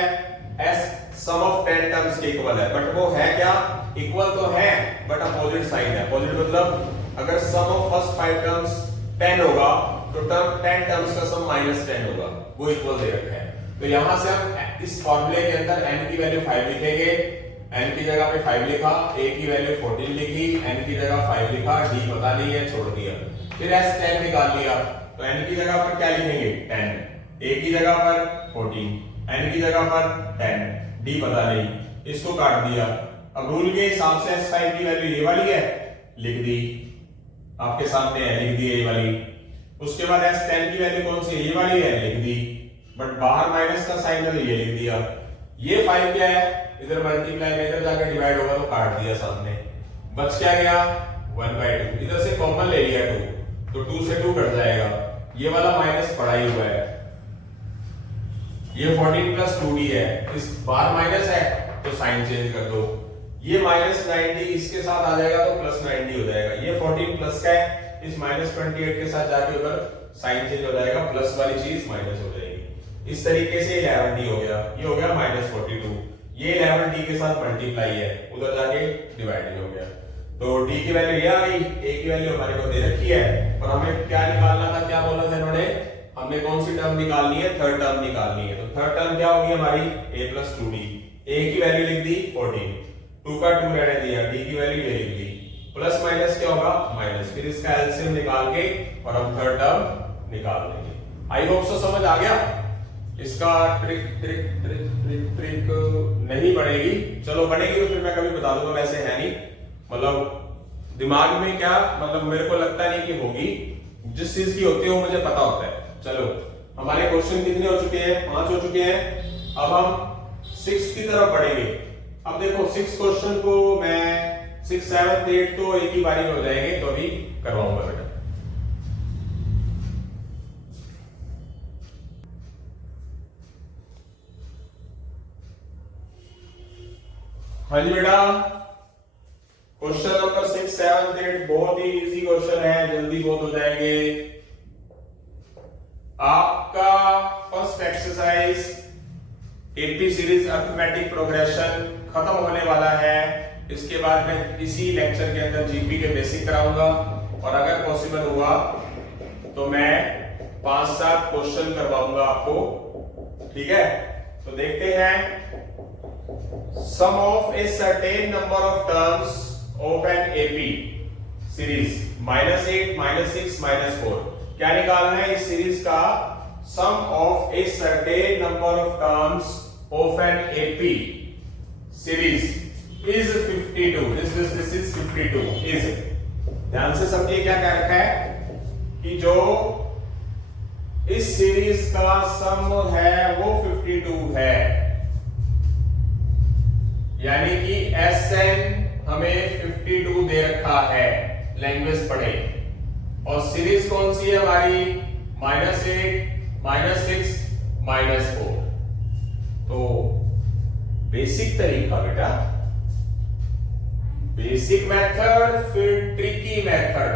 S सम ऑफ 10 टर्म्स के इक्वल है, बट वो है क्या, इक्वल तो है बट अपोजिट साइन है। अपोजिट मतलब अगर सम ऑफ फर्स्ट 5 टर्म्स 10 होगा तो टर्म 10 टर्म्स का सम -10 होगा, वो इक्वल दे रखा है। तो यहां से हम इस फॉर्मूले के अंदर n की वैल्यू 5 लिखेंगे, n की जगह पे 5 लिखा, a की वैल्यू 14 लिखी, n की जगह 5 लिखा, d पता नहीं है छोड़ दिया, फिर S10 निकाल लिया, तो n की जगह पर क्या लिखेंगे 10, a की जगह पर 14, n की जगह पर 10, d पता नहीं, इसको काट दिया। अब रूल के हिसाब से S5 की वैल्यू ये वाली है, लिख दी, आपके सामने है, लिख दी ये वाली। उसके बाद S10 की वैल्यू कौन सी है, ये वाली है, लिख दी, बट बाहर माइनस का साइन है तो ये लिख दिया। ये 5 क्या है, इधर मल्टीप्लाई में इधर जाकर डिवाइड होगा तो काट दिया सामने, बच क्या गया 1/2, इधर से कॉमन ले लिया 2, तो 2 से 2 कट जाएगा, ये वाला माइनस पड़ा ही हुआ है, ये 14 + 2d है, इस बाहर माइनस है तो साइन चेंज कर दो, ये -90 इसके साथ आ जाएगा तो +90 हो जाएगा, ये 14 प्लस का है, इस -28 के साथ जाके उधर साइन चेंज हो जाएगा, प्लस वाली चीज माइनस हो जाएगी। इस तरीके से 11d हो गया, ये हो गया -42, ये 11d के साथ मल्टीप्लाई है, उधर जाके डिवाइड हो गया, तो d की वैल्यू ये आ गई, a की वैल्यू हमारे को दे रखी है, और हमें क्या निकालना था, क्या बोला था इन्होंने, हमने कौन सी टर्म निकालनी है, थर्ड टर्म निकालनी है। तो थर्ड टर्म क्या होगी हमारी a + 2d, a की वैल्यू लिख दी 14, 2 का 2 रहने दिया, d की वैल्यू ये लिख दी, प्लस माइनस क्या होगा माइनस, फिर इसका एलसीएम निकाल के और हम थर्ड टर्म निकाल लेंगे। आई होप सो समझ आ गया, इसका ट्रिक नहीं बनेगी, चलो बनेगी तो फिर मैं कभी बता दूंगा, वैसे है नहीं, मतलब दिमाग में क्या, मतलब मेरे को लगता नहीं कि होगी, जिस चीज की होती है वो मुझे पता होता है। चलो हमारे क्वेश्चन कितने हो चुके हैं, 5 हो चुके हैं, अब हम 6 की तरफ बढ़ेंगे। अब देखो 6 क्वेश्चन को मैं 6, 7, 8 तो एक ही बारी में हो जाएंगे, तो अभी करवाऊंगा बेटा। हाँ जी बेटा, क्वेश्चन नंबर 6, 7, 8 बहुत ही इजी क्वेश्चन है, जल्दी बहुत हो जाएंगे। आपका first exercise AP series arithmetic progression खत्म होने वाला है, इसके बाद मैं इसी लेक्चर के अंदर जीपी के बेसिक कराऊंगा, और अगर पॉसिबल हुआ तो मैं 5-7 क्वेश्चन करवाऊंगा आपको, ठीक है। तो देखते हैं, sum of a certain number of terms of an AP series -8, -6, -4, क्या निकालना है इस सीरीज का, sum of a certain number of terms of an AP series is 52, this is 52 is, ध्यान से समझिए क्या कह रखा है कि जो इस सीरीज का सम है वो 52 है, यानी कि Sn हमें 52 दे रखा है, लैंग्वेज पढ़े, और सीरीज कौन सी है हमारी -8, -6, -4। तो बेसिक तरीका बेटा, बेसिक मेथड, फिर ट्रिकी मेथड।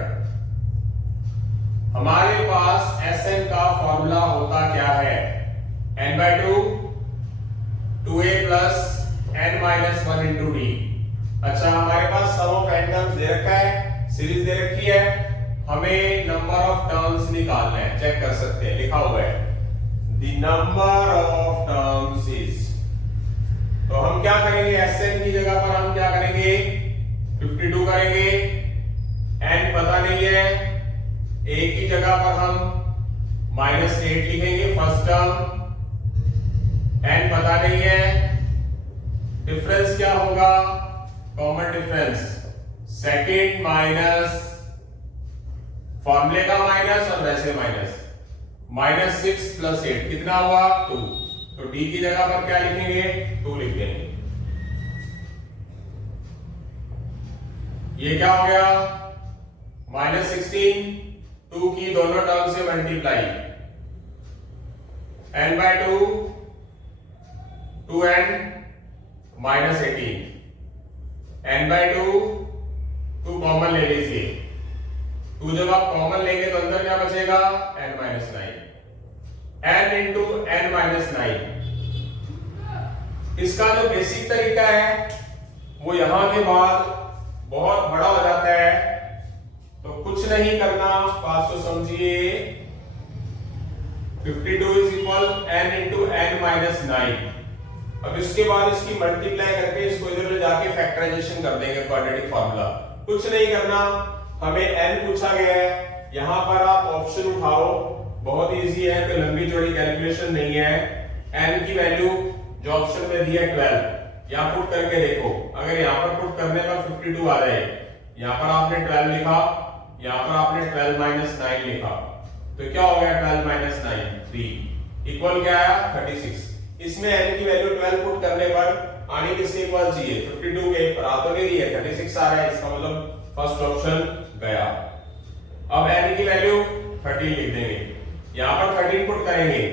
हमारे पास Sn का फॉर्मूला होता क्या है, n/2 2a + n minus 1 into D. अच्छा, हमारे पास सम ऑफ n टर्म्स दे रखा है, सीरीज दे रखी है, हमें नंबर ऑफ टर्म्स निकालना है। चेक कर सकते हैं, लिखा हुआ है the number of terms is. तो हम क्या करेंगे, Sn की जगह पर हम क्या करेंगे, 52 करेंगे। n पता नहीं है, a की जगह पर हम -8 लिखेंगे फर्स्ट टर्म। n पता नहीं है, डिफरेंस क्या होगा, कॉमन डिफरेंस सेकेंड माइनस फॉर्मूले का माइनस और वैसे माइनस, -6 + 8 कितना हुआ 2। तो d की जगह पर क्या लिखेंगे, 2 लिख देंगे। ये क्या हो गया, -16 2 की दोनों टर्म से multiply, n/2 2n -18, n/2 2 common ले लीजिए, 2 जब आप कॉमन लेंगे तो अंदर क्या बचेगा, n-9, n इंटू n-9। इसका जो बेसिक तरीका है वो यहां के बाद बहुत बड़ा हो जाता है, तो कुछ नहीं करना, बात को समझिए। 52 = n इंटू n-9। अब इसके बाद इसकी मल्टीप्लाई करके इसको इधर ले जाके फैक्टराइजेशन कर देंगे, क्वाड्रेटिक फार्मूला। कुछ नहीं करना, हमें n पूछा गया है, यहां पर आप ऑप्शन उठाओ, बहुत इजी है, कोई लंबी चौड़ी कैलकुलेशन नहीं है। n की वैल्यू जो ऑप्शन में दी है 12, यहां पुट करके देखो, अगर यहां पर पुट करने पर 52 आ जाए, यहां पर आपने 12 लिखा, यहां पर आपने 12 - 9 लिखा, तो क्या हो गया, 12 - 9 3 इक्वल क्या आया, 36। इसमें n की वैल्यू 12 पुट करने पर आने किसके इक्वल चाहिए, 52 के, पर आ तो नहीं रही है, 36 आ रहा है, इसका मतलब फर्स्ट ऑप्शन गया। अब n की वैल्यू 13 लिख देंगे, यहां पर 13 पुट करेंगे,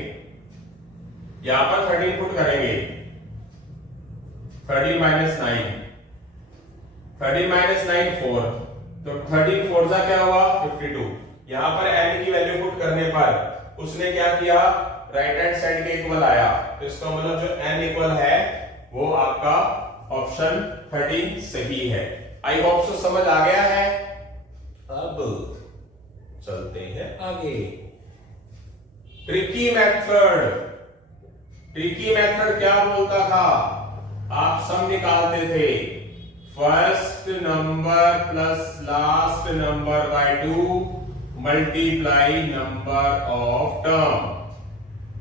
यहां पर 13 पुट करेंगे, 13 - 9 4, तो 13 4 जा क्या हुआ, 52। यहां पर n की वैल्यू पुट करने पर उसने क्या किया, राइट हैंड साइड के इक्वल आया, तो इसका मतलब जो n इक्वल है वो आपका ऑप्शन 13 सही है। आई होप सो समझ आ गया है। अब चलते हैं आगे। ट्रिकी मेथड, ट्रिकी मेथड क्या बोलता था, आप सम निकालते थे, first number plus last number by 2 multiply number of term,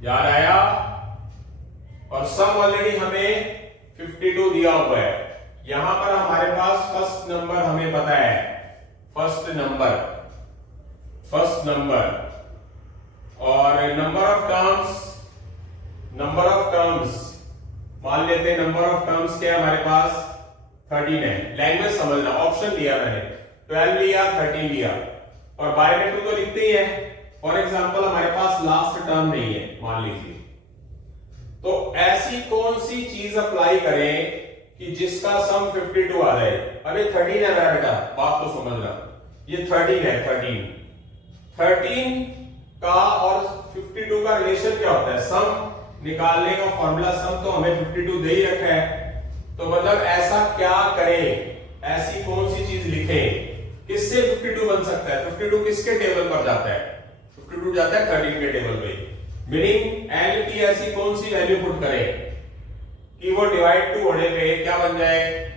याद आया। और सम ऑलरेडी हमें 52 दिया हुआ है, यहां पर हमारे पास फर्स्ट नंबर हमें पता है, फर्स्ट नंबर और नंबर ऑफ टर्म्स मान लेते हैं, नंबर ऑफ टर्म्स क्या है हमारे पास 13 है। लैंग्वेज समझना, ऑप्शन लिया मैंने, 12 लिया 13 लिया, और बाय में 2 तो लिखते ही है। फॉर एग्जांपल हमारे पास लास्ट टर्म नहीं है मान लीजिए, तो ऐसी कौन सी चीज अप्लाई करें कि जिसका सम 52 आ जाए। अरे 13 है मेरा बेटा, बात को समझना, ये 13 है, 13 का और 52 का रिलेशन क्या होता है, सम निकालने का फॉर्मूला सम तो हमें 52 दे ही रखा है, तो मतलब ऐसा क्या करें, ऐसी कौन सी चीज लिखें किससे 52 बन सकता है। 52 किसके टेबल पर जाता है, 52 जाता है 13 के टेबल पे। मीनिंग एल की ऐसी कौन सी वैल्यू पुट करें कि वो डिवाइड 2 होने पे क्या बन जाए,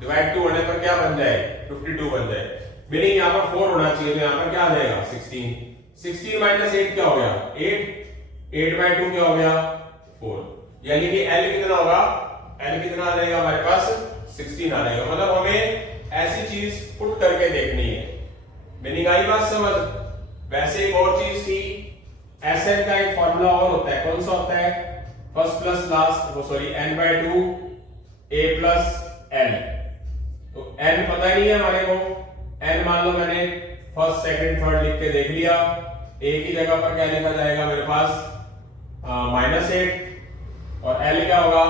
डिवाइड 2 होने पर क्या बन जाए, 52 बन जाए। मीनिंग यहाँ पर 4 होना चाहिए, तो यहाँ पर क्या आ जाएगा 16। 16 - 8 क्या हो गया 8, 8/2 क्या हो गया 4, यानी कि एल कितना होगा, एल कितना आ जाएगा हमारे पास 16 आ जाएगा। मतलब हमें ऐसी चीज पुट करके देखनी है। मीनिंग आई बात समझ। वैसे एक और चीज थी, Sn का एक फॉर्मूला और होता है, कौन सा होता है, फर्स्ट प्लस लास्ट, वो sorry n/2 a plus n। तो n पता नहीं है हमारे को, n मान लो मैंने फर्स्ट सेकंड थर्ड लिख के देख लिया, a की जगह पर क्या लिखा जाएगा मेरे पास -8, और l क्या होगा,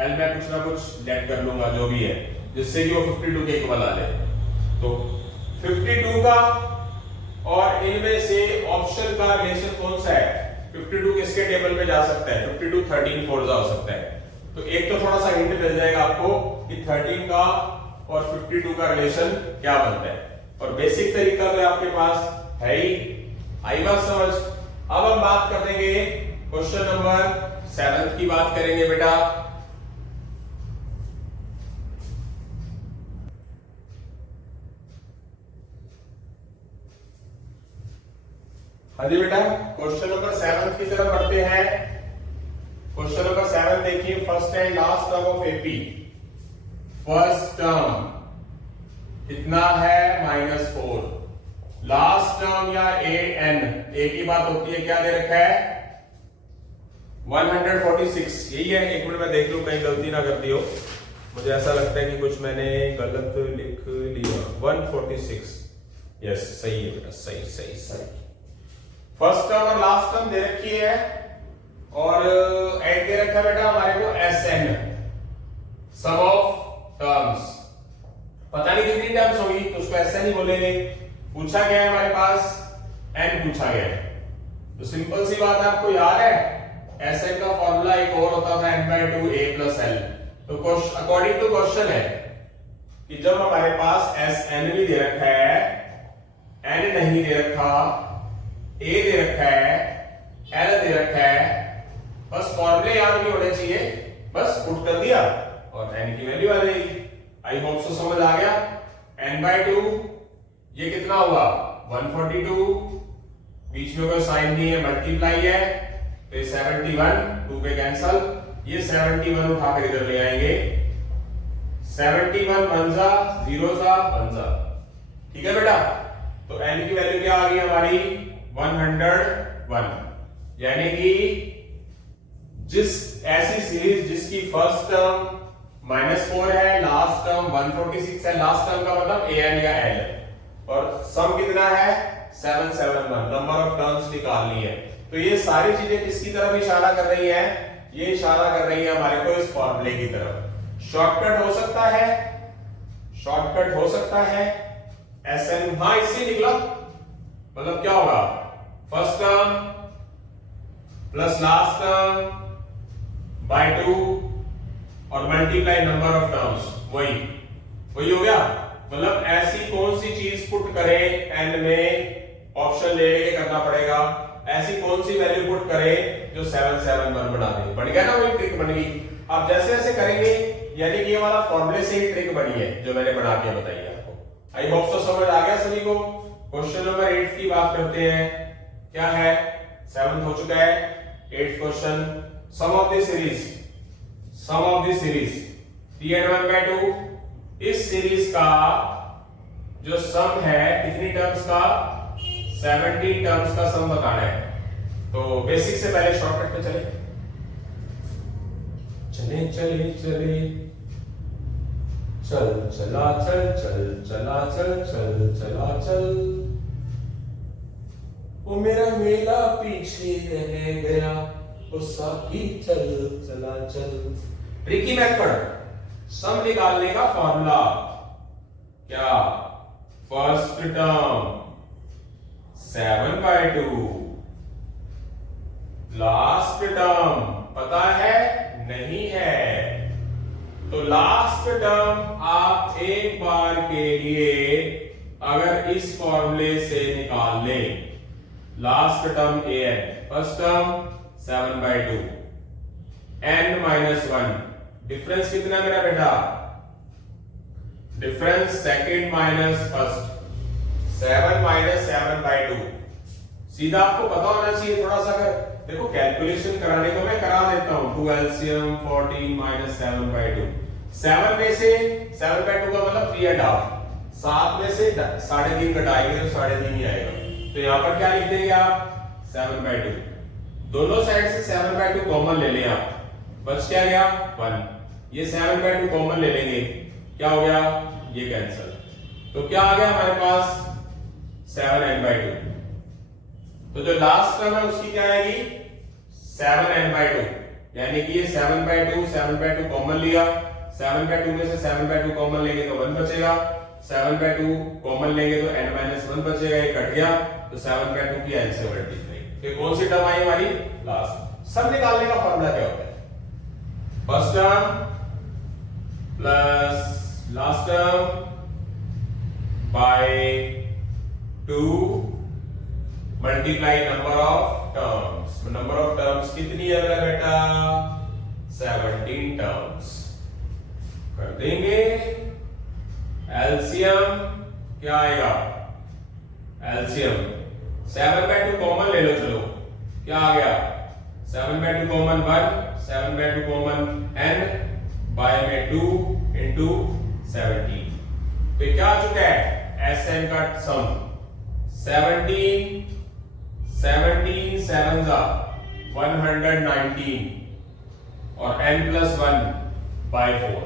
l में कुछ ना कुछ लेट कर लूंगा जो भी है, जिससे कि वो 52 के इक्वल आ जाए। तो 52 का और इनमें से ऑप्शन का रिलेशन कौन सा है, 52 किसके टेबल पे जा सकता है, 52 13 4 जा हो सकता है। तो एक तो थोड़ा सा हिंट मिल जाएगा आपको कि 13 का और 52 का रिलेशन क्या बनता है, और बेसिक तरीका तो आपके पास है ही, आई बात समझ। अब हम बात कर देंगे क्वेश्चन नंबर 7 की बात करेंगे बेटा। हाँ जी बेटा, क्वेश्चन नंबर 7 की तरफ बढ़ते हैं। क्वेश्चन नंबर 7 देखिए, first and last term of AP. First term कितना है -4, लास्ट टर्म या an, एक ही बात होती है, क्या दे रखा है 146, यही है। एक मिनट में देख लूं कहीं गलती ना कर दी हो, मुझे ऐसा लगता है कि कुछ मैंने गलत लिख लिया। 146, यस सही है बेटा, सही सही सही। फर्स्ट टर्म और लास्ट टर्म दे रखी है, और एड दे रखा है बेटा हमारे को SN, सम ऑफ टर्म्स। पता नहीं कितनी टर्म्स होगी तो उसको SN ही बोलेंगे। पूछा गया है हमारे पास n पूछा गया है, तो सिंपल सी बात है, आपको याद है SN का फॉर्मूला एक और होता था n/2 a + l। तो अकॉर्डिंग टू क्वेश्चन है कि जब हमारे पास SN भी दे रखा है, n नहीं दे रखा, a दे रखा है, l दे रखा है, बस फॉर्मूले याद नहीं होने चाहिए, बस पुट कर दिया और n की वैल्यू आ जाएगी। आई होप सो समझ आ गया। n/2 ये कितना हुआ 142, बीच में कोई साइन नहीं है, मल्टीप्लाई है, तो ये 71, 2 पे कैंसल, ये 71 उठाकर इधर ले आएंगे, 71 1 0 1, ठीक है बेटा। तो n की वैल्यू क्या आ गई हमारी 101, यानी कि जिस ऐसी सीरीज जिसकी फर्स्ट टर्म -4 है, लास्ट टर्म 146 है, लास्ट टर्म का मतलब an या l, और सम कितना है 771, नंबर ऑफ टर्म्स निकालनी है। तो ये सारी चीजें किसकी तरफ इशारा कर रही है, ये इशारा कर रही है हमारे को इस फॉर्मूले की तरफ। शॉर्टकट हो सकता है, शॉर्टकट हो सकता है SN, हाँ इससे निकला, मतलब क्या होगा first term plus last term by 2 और मल्टीप्लाई नंबर ऑफ टर्म्स, वही हो गया। मतलब ऐसी कौन सी चीज पुट करें n में, ऑप्शन ले लेके करना पड़ेगा, ऐसी कौन सी वैल्यू पुट करें जो 771 बना दे। बन गया ना, वही ट्रिक बन गई। आप जैसे जैसे करेंगे, यानी कि ये वाला फॉर्मूले से ही ट्रिक बनी है जो मैंने बना के बताई आपको। आई होप सो समझ आ गया सभी को। क्वेश्चन नंबर 8 की बात करते हैं, क्या है 7th हो चुका है, 8th question, sum of the series, sum of the series Tn 1/2, इस सीरीज का जो सम है कितनी टर्म्स का 70 टर्म्स का सम बताना है। तो बेसिक से पहले शॉर्टकट पे चले चले चले चले चल चला चल चल चला चल चल चला चल, वो मेरा मेला पीछे रह गया, वो साथी चल चला चल। ट्रिकी मेथड, सम निकालने का फॉर्मूला क्या, फर्स्ट टर्म 7/2, लास्ट टर्म पता है नहीं है, तो लास्ट टर्म आप एक बार के लिए अगर इस फॉर्मूले से निकाल लें, last term an, first term 7/2, n-1, difference कितना मेरा बेटा, डिफरेंस सेकंड माइनस फर्स्ट, 7 - 7/2। सीधा आपको पता होना चाहिए थोड़ा सा, अगर देखो कैलकुलेशन कराने को मैं करा देता हूं, 2 LCM 14 - 7/2, 7 में से 7/2 का मतलब 3.5, 7 में से 3.5 घटाएंगे तो 3.5 ही आएगा। तो यहां पर क्या लिख देंगे आप 7/2, दोनों साइड से 7/2 कॉमन ले लें आप, बच क्या गया 1, ये 7/2 कॉमन ले लेंगे, क्या हो गया ये कैंसिल, तो क्या आ गया हमारे पास 7n/2। तो जो लास्ट टर्म है उसकी क्या आएगी 7n/2, यानी कि ये 7/2 कॉमन लिया, 7/2 में से 7/2 कॉमन लेंगे तो 1 बचेगा, 7/2 कॉमन लेंगे तो n-1 बचेगा, ये कट गया, तो 7/2 की n से मल्टीप्लाई, तो कौन सी टर्म आई हमारी लास्ट। सब निकालने का फॉर्मूला क्या होता है, first term plus last term by 2 multiply number of terms. Number of terms कितनी है मेरा बेटा? 17 टर्म्स। कर देंगे एलसीएम क्या आएगा? एलसीएम 7/2 कॉमन ले लो, चलो क्या आ गया? 7/2 कॉमन 1, 7/2 कॉमन n, बाय में 2 इंटू 17। तो क्या आ चुका है? Sn का सम 17 7 119 और n प्लस 1 बाय 4।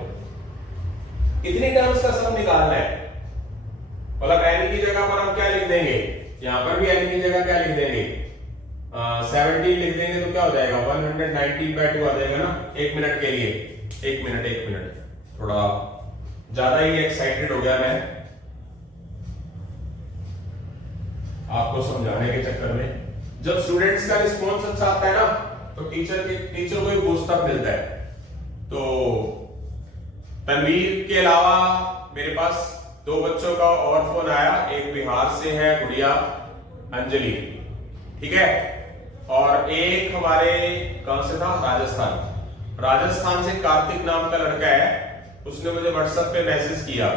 कितनी टर्म्स का सम निकालना है? मतलब n की जगह पर हम क्या लिख देंगे? यहां पर भी n की जगह क्या लिख देंगे? 17 लिख देंगे तो क्या हो जाएगा? 119/2 आ जाएगा ना। 1 मिनट के लिए, 1 मिनट, थोड़ा ज्यादा ही एक्साइटेड हो गया मैं आपको समझाने के चक्कर में। जब स्टूडेंट्स का रिस्पॉन्स अच्छा आता है ना तो टीचर को भी बूस्ट अप मिलता है। तो तनवीर के अलावा मेरे पास 2 बच्चों का और फोन आया। एक बिहार से है गुड़िया अंजलि, ठीक है, और एक हमारे कहां से था? राजस्थान से कार्तिक नाम का लड़का है। उसने मुझे व्हाट्सएप पे मैसेज किया,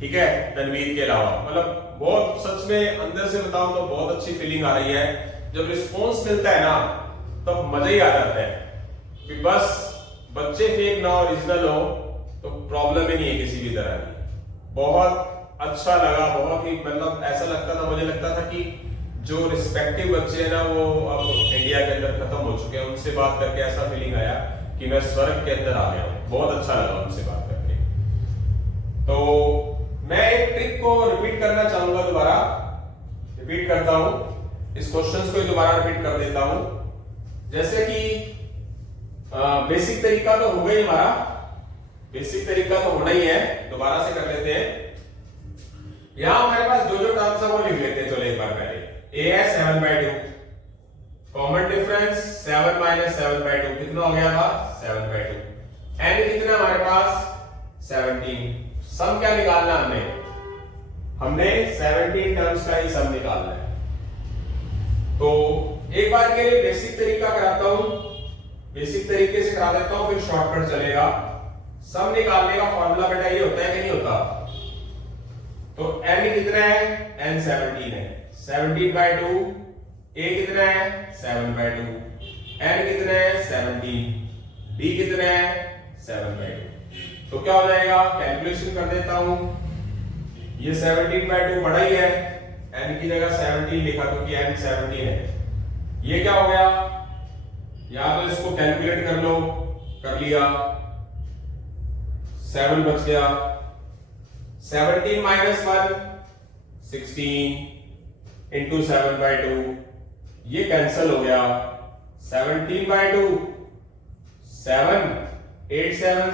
ठीक है, तनवीर के अलावा। मतलब बहुत सच में अंदर से बताऊं तो बहुत अच्छी फीलिंग आ रही है। जब रिस्पॉन्स मिलता है ना तब तो मजा ही आ जाता है कि बस बच्चे फेक ना ओरिजिनल हो तो प्रॉब्लम ही नहीं है किसी भी तरह की। बहुत अच्छा लगा, बहुत ही मतलब ऐसा लगता था, मुझे लगता था कि जो रिस्पेक्टिव बच्चे हैं ना वो अब इंडिया के अंदर खत्म हो चुके हैं। उनसे बात करके ऐसा फीलिंग आया कि मैं स्वर्ग के अंदर आ गया हूं। बहुत अच्छा लगा उनसे बात करके। तो मैं एक ट्रिक को रिपीट करना चाहूंगा, दोबारा रिपीट करता हूं। इस क्वेश्चंस को दोबारा रिपीट कर देता हूं। जैसे कि बेसिक तरीका तो हो गई हमारा, बेसिक तरीका तो होना ही है, दोबारा से कर लेते हैं। यहां हमारे पास जो टर्म्स है वो लिख लेते हैं। चलो एक बार पहले a है 7/2, कॉमन डिफरेंस 7 - 7/2 कितना हो गया था? 7/2। n कितना हमारे पास? 17। सम क्या निकालना हमने 17 टर्म्स का ही सम निकालना है। तो एक बार के लिए बेसिक तरीका कराता हूं, बेसिक तरीके से करा देता हूं, फिर शॉर्टकट चलेगा। सम निकालने का फॉर्मूला बेटा ये होता है कि नहीं होता? तो n कितना है? n 17 है। 17/2 a कितना है? 7/2। n कितना है? 17। d कितना है? 7/2। तो क्या हो जाएगा? कैलकुलेशन कर देता हूं। ये 17/2 बड़ा ही है, n की जगह 17 लिखा क्योंकि n 17 है। ये क्या हो गया? या तो इसको कैलकुलेट कर लो, कर लिया, 7 बच गया। 17 - 1 16 इंटू 7/2, ये कैंसल हो गया। 17/2 7 8 7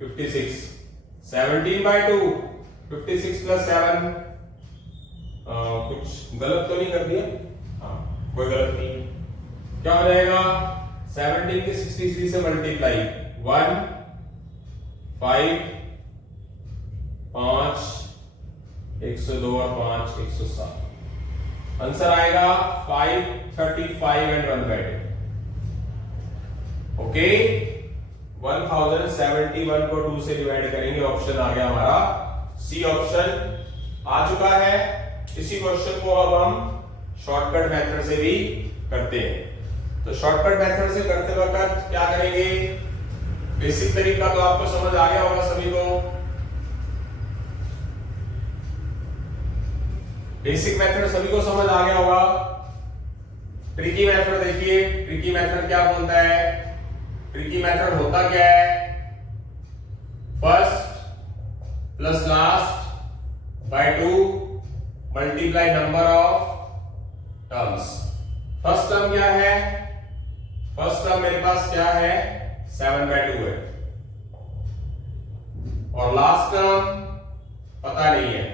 56। 17/2 56 प्लस 7, कुछ गलत तो नहीं कर दिया? हाँ, कोई गलत नहीं। क्या हो जाएगा? 17 के 63 से मल्टीप्लाई 1 5 5 102 और 5 107। आंसर आएगा 535 एंड 1/2। ओके, 1071 को 2 से डिवाइड करेंगे, ऑप्शन आ गया हमारा सी। ऑप्शन आ चुका है। इसी क्वेश्चन को अब हम शॉर्टकट मेथड से भी करते हैं। तो शॉर्टकट मेथड से करते वक्त क्या करेंगे? बेसिक तरीका तो आपको समझ आ गया होगा सभी को। बेसिक मेथड सभी को समझ आ गया होगा। ट्रिकी मेथड देखिए, ट्रिकी मेथड क्या बोलता है? ट्रिकी मेथड होता क्या है? First plus last by 2 multiply number of terms. First term क्या है? फर्स्ट टर्म मेरे पास क्या है? 7/2 है, और लास्ट टर्म पता नहीं है,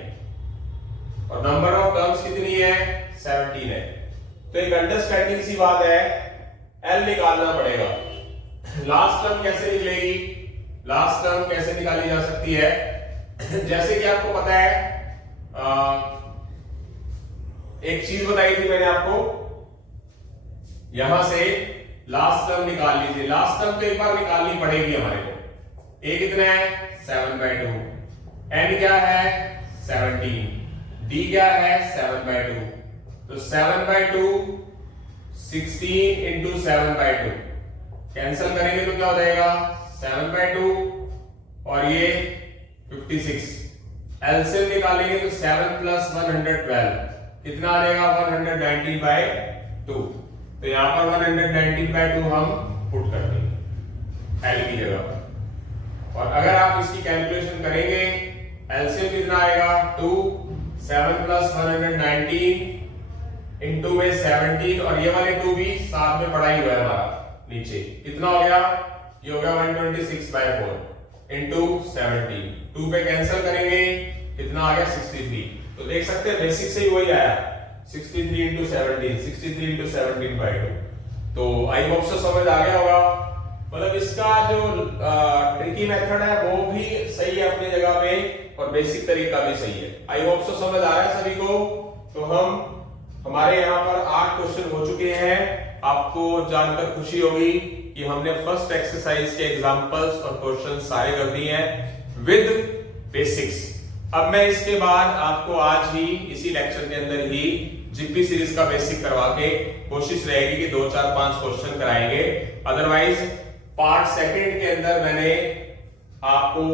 और नंबर ऑफ टर्म्स कितनी है? 17 है। तो एक अंडरस्टैंडिंग सी बात है, L निकालना पड़ेगा। लास्ट टर्म कैसे निकलेगी, लास्ट टर्म कैसे निकाली जा सकती है? जैसे कि आपको पता है, एक चीज बताई थी मैंने आपको, यहां से लास्ट टर्म निकाल लीजिए। लास्ट टर्म तो एक बार निकालनी पड़ेगी हमारे को। ए कितना है 7/2, एन क्या है 17, डी क्या है 7/2, तो 7/2 16 इंटू 7/2 कैंसिल करेंगे तो क्या हो जाएगा 7/2 और ये 56। एलसीएम निकालेंगे तो 7 + 112 कितना आ जाएगा 119/2। तो यहां पर 119/2 हम पुट कर देंगे एल की जगह पर। और अगर आप इसकी कैलकुलेशन करेंगे एलसीएम कितना आएगा 2, 7 + 119 इंटू में 17 और ये वाले 2 भी साथ में पड़ा ही हुआ है हमारा नीचे। कितना हो गया, ये हो गया 126/4 इंटू 17। 2 पे कैंसिल करेंगे कितना आ गया 63। तो देख सकते हैं बेसिक से ही वही आया 63 इंटू 17, 63 इंटू 17/2। तो आई होप से समझ आ गया होगा। मतलब इसका जो ट्रिकी मेथड है वो भी सही है अपनी जगह पे और बेसिक तरीका भी सही है। आई होप से समझ आ रहा है सभी को। तो हमारे यहाँ पर 8 क्वेश्चन हो चुके हैं। आपको जानकर खुशी होगी कि हमने फर्स्ट एक्सरसाइज के एग्जांपल्स और क्वेश्चन सारे कर दिए हैं विद बेसिक्स। अब मैं इसके बाद आपको आज ही इसी लेक्चर के अंदर ही जीपी सीरीज का बेसिक करवा के कोशिश रहेगी कि 2, 4, 5 क्वेश्चन कराएंगे। अदरवाइज पार्ट सेकंड के अंदर मैंने आपको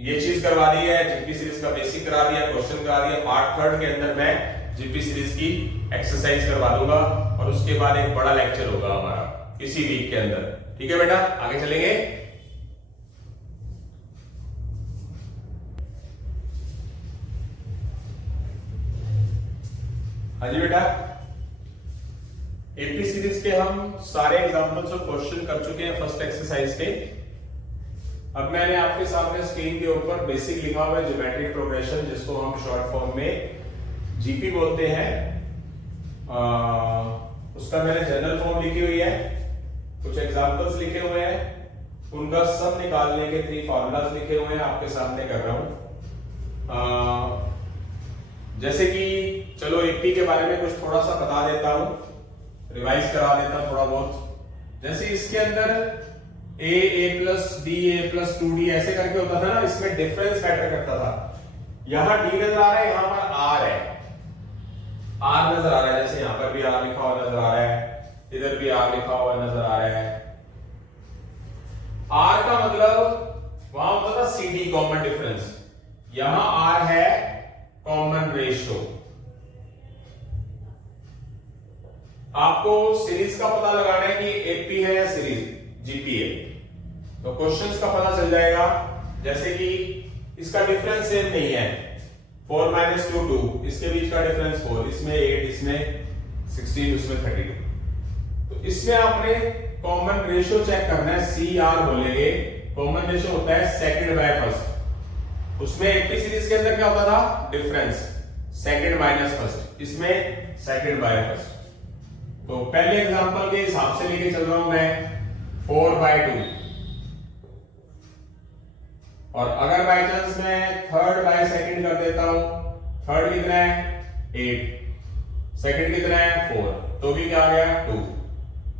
ये चीज करवा दी है, जीपी सीरीज का बेसिक करा दिया, क्वेश्चन करा दिया। पार्ट थर्ड के अंदर मैं जीपी सीरीज की एक्सरसाइज करवा दूंगा और उसके बाद एक बड़ा लेक्चर होगा हमारा इसी वीक के अंदर। ठीक है बेटा, आगे चलेंगे। हाँ जी बेटा, एपी सीरीज के हम सारे एग्जांपल्स और क्वेश्चन कर चुके हैं फर्स्ट एक्सरसाइज के। अब मैंने आपके सामने स्क्रीन के ऊपर बेसिक लिखा हुआ है ज्योमेट्रिक प्रोग्रेशन, जिसको हम शॉर्ट फॉर्म में जीपी बोलते हैं। उसका मैंने जनरल फॉर्म लिखी हुई है, कुछ एग्जांपल्स लिखे हुए हैं, उनका सब निकालने के 3 फार्मूलाज लिखे हुए हैं, आपके सामने कर रहा हूं। जैसे कि चलो एपी के बारे में कुछ थोड़ा सा बता देता हूं, रिवाइज करा देता हूं थोड़ा बहुत। जैसे इसके अंदर a plus D a plus 2d ऐसे करके होता था ना, इसमें डिफरेंस मैटर करता था। यहां d नजर आ रहा है, यहां पर r है, r नजर आ रहा है, जैसे यहां पर भी r लिखा हुआ नजर आ रहा है, इधर भी r लिखा हुआ नजर आ रहा है। r का मतलब वहां होता था cd कॉमन डिफरेंस, यहां r है कॉमन रेशियो। आपको सीरीज का पता लगाना है कि एपी है या सीरीज जीपी है, तो क्वेश्चंस का पता चल जाएगा। जैसे कि इसका डिफरेंस सेम नहीं है, 4 - 2 2, इसके बीच का डिफरेंस 4, इसमें 8, इसमें 16, उसमें 32। तो इसमें आपने कॉमन रेशियो चेक करना है, CR बोलेंगे। कॉमन रेशियो होता है सेकंड बाय फर्स्ट। उसमें एपी सीरीज के अंदर क्या होता था डिफरेंस सेकंड माइनस फर्स्ट, इसमें सेकंड बाय फर्स्ट। तो पहले एग्जांपल के हिसाब से लेके चल रहा हूं मैं 4/2, और अगर बाय चांस मैं थर्ड बाय सेकंड कर देता हूं, थर्ड कितना है 8, सेकंड कितना है 4, तो भी क्या आ गया 2।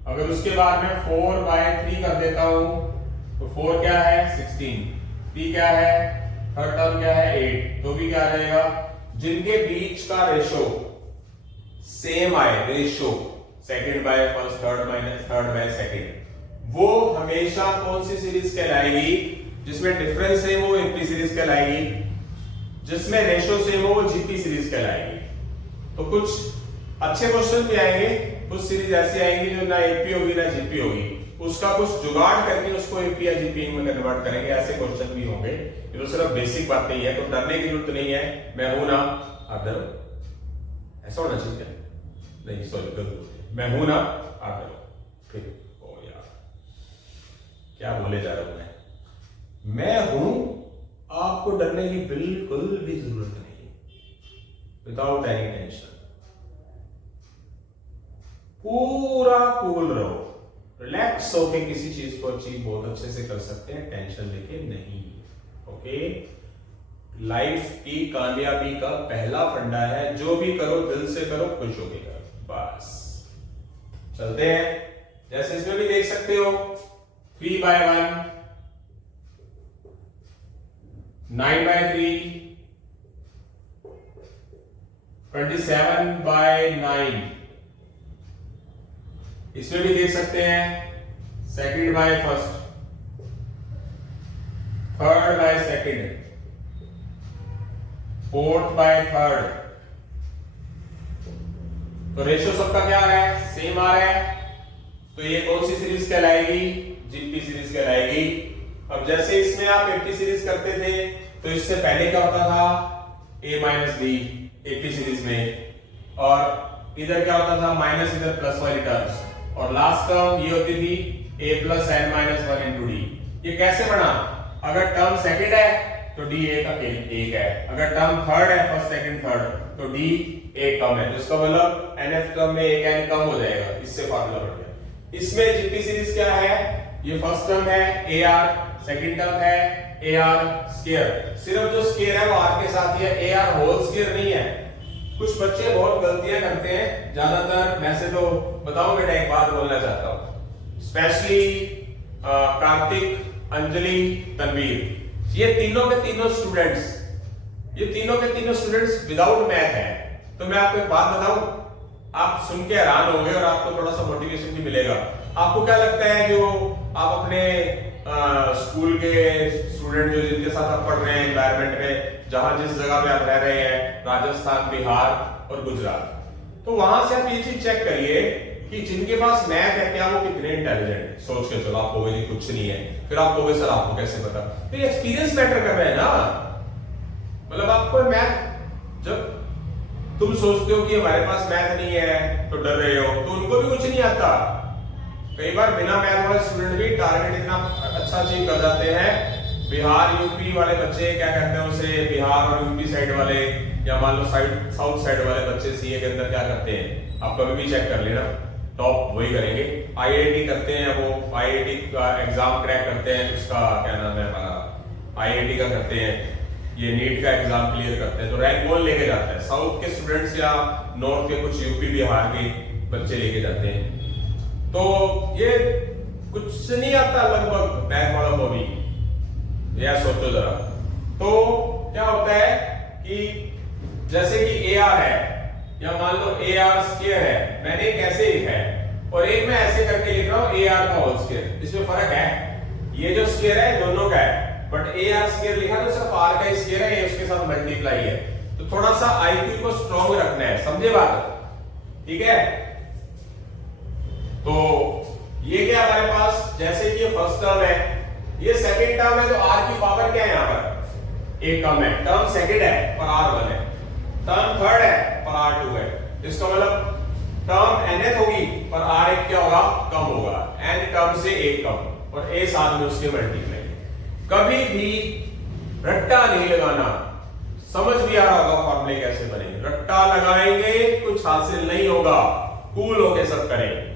अगर उसके बाद मैं 4/3 कर देता हूं तो 4 क्या है 16, p क्या है थर्ड टर्म क्या है 8, तो भी क्या आ जाएगा। जिनके बीच का रेशो सेम आए, ratio second by first, third minus third by second, वो हमेशा कौन सी सीरीज कहलाएगी, जिसमें डिफरेंस सेम हो एपी सीरीज कहलाएगी, जिसमें रेशो सेम हो वो जीपी सीरीज कहलाएगी। तो कुछ अच्छे क्वेश्चन भी आएंगे, कुछ सीरीज ऐसी आएंगी जो ना एपी होगी ना जीपी होगी, उसका कुछ जुगाड़ करके उसको एपी या जीपी में कन्वर्ट करेंगे, ऐसे क्वेश्चन भी होंगे। ये तो सिर्फ बेसिक बात नहीं है, तो डरने की जरूरत नहीं है। मैं हूं ना, आप डरो, ऐसा होना चाहिए नहीं, सॉरी, मैं हूं ना आप डरो। फिर ओ यार क्या बोले जा रहा हूं मैं हूं, आपको डरने की बिल्कुल भी जरूरत नहीं, विदाउट एनी टेंशन, पूरा कूल रहो। रिलैक्स होके किसी चीज को अचीव बहुत अच्छे से कर सकते हैं, टेंशन लेके नहीं। ओके, लाइफ की कामयाबी का पहला फंडा है, जो भी करो दिल से करो, खुश होके करो, बस। चलते हैं, जैसे इसमें भी देख सकते हो 3/1, 9/3, 27/9, इसमें भी देख सकते हैं 2/1, 3/2, 4/3। तो रेशियो सबका क्या आ रहा है, सेम आ रहा है। तो ये कौन सी सीरीज कहलाएगी, जिप्पी सीरीज कहलाएगी। अब जैसे इसमें आप 80 सीरीज करते थे, तो इससे पहले क्या होता था, a माइनस बी 80 सीरीज में, और इधर क्या होता था, माइनस इधर प्लस वाली टर्म्स, और लास्ट टर्म ये होती थी a plus n minus 1 into D. ये कैसे बना, अगर टर्म सेकंड है तो डी एक है, अगर टर्म थर्ड है, फर्स्ट सेकंड थर्ड, तो डी एक कम है, तो इसका मतलब nth टर्म में एक n कम हो जाएगा, इससे फार्मूला बन गया। इसमें जिप्पी सीरीज क्या है, ये फर्स्ट टर्म है ar, सेकंड टर्म है ar स्क्वायर, सिर्फ जो स्क्वायर है वो r के साथ ही है, ar होल स्क्वायर नहीं है। कुछ बच्चे बहुत गलतियां करते हैं, ज्यादातर वैसे तो बताओ बेटा, एक बात बोलना चाहता हूं, स्पेशली कार्तिक, अंजलि, तनवीर, ये तीनों के तीनों स्टूडेंट्स विदाउट मैथ है। तो मैं आपको एक बात बताऊं, आप सुन के हैरान होंगे और आपको थोड़ा सा मोटिवेशन भी मिलेगा। आपको क्या लगता है, जो आप अपने स्कूल के स्टूडेंट जो जिनके साथ आप पढ़ रहे हैं एनवायरमेंट में, जहां जिस जगह पे आप रह रहे हैं, राजस्थान, बिहार और गुजरात, तो वहां से आप ये चीज चेक करिए कि जिनके पास मैथ है, क्या वो कितने इंटेलिजेंट। सोच के चलो, आप कहोगे कुछ नहीं है, फिर आप कहोगे सर आपको कैसे पता, तो ये एक्सपीरियंस मैटर कर रहा है ना। मतलब आपको मैथ, जब तुम सोचते हो कि हमारे पास मैथ नहीं है तो डर रहे हो, तो उनको भी कुछ नहीं आता। कई बार बिना मैथ वाले स्टूडेंट भी टारगेट इतना अच्छा अचीव कर जाते हैं। बिहार यूपी वाले बच्चे क्या करते हैं उसे, बिहार और यूपी साइड वाले, या मान लो साउथ साइड वाले बच्चे सीए के अंदर क्या करते हैं, आप कभी भी चेक कर लेना, टॉप वही करेंगे। आईआईटी करते हैं, वो आईआईटी का एग्जाम क्रैक करते हैं, उसका क्या नाम है हमारा, आईआईटी का करते हैं, ये नीट का एग्जाम क्लियर करते हैं, तो रैंक वन लेके जाते हैं। साउथ के स्टूडेंट्स या नॉर्थ के कुछ यूपी बिहार के बच्चे लेके जाते हैं। तो ये कुछ नहीं आता लगभग मैथ वालों को भी, यार सोचो जरा। तो क्या होता है कि जैसे कि AR है, या मान लो AR स्क्वायर है, मैंने एक ऐसे लिखा है और एक मैं ऐसे करके लिख रहा हूं AR का होल स्क्वायर, इसमें फर्क है। ये जो स्क्वायर है दोनों का है, बट AR स्क्वायर लिखा तो सिर्फ R का स्क्वायर है, ये उसके साथ मल्टीप्लाई है। तो थोड़ा सा IQ को स्ट्रॉन्ग रखना है, समझे बात, ठीक है। तो ये क्या हमारे पास, जैसे कि ये फर्स्ट टर्म है, ये सेकंड टर्म है, तो R की पावर क्या है, यहां पर एक कम है, टर्म सेकंड है और R 1 है, टर्म थर्ड है और R 2 है। इसका मतलब टर्म nth होगी पर R एक क्या होगा, कम होगा, n टर्म से एक कम और a साथ में उसके मल्टीप्लाई। कभी भी रट्टा नहीं लगाना, समझ भी आ रहा होगा फॉर्मूले कैसे बनेंगे, रट्टा लगाएंगे कुछ हासिल नहीं होगा, कूल होके सब करें।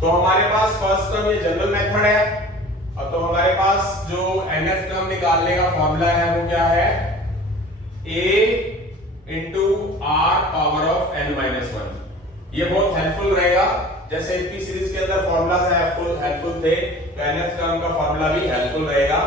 तो हमारे पास फर्स्ट टर्म ये जनरल मेथड है, अब तो हमारे पास जो nth टर्म निकालने का फॉर्मूला है वो क्या है, a into r power of n minus 1। ये बहुत हेल्पफुल रहेगा, जैसे इतनी सीरीज के अंदर फॉर्मूला हेल्पफुल थे, तो nth टर्म का फॉर्मूला भी हेल्पफुल रहेगा।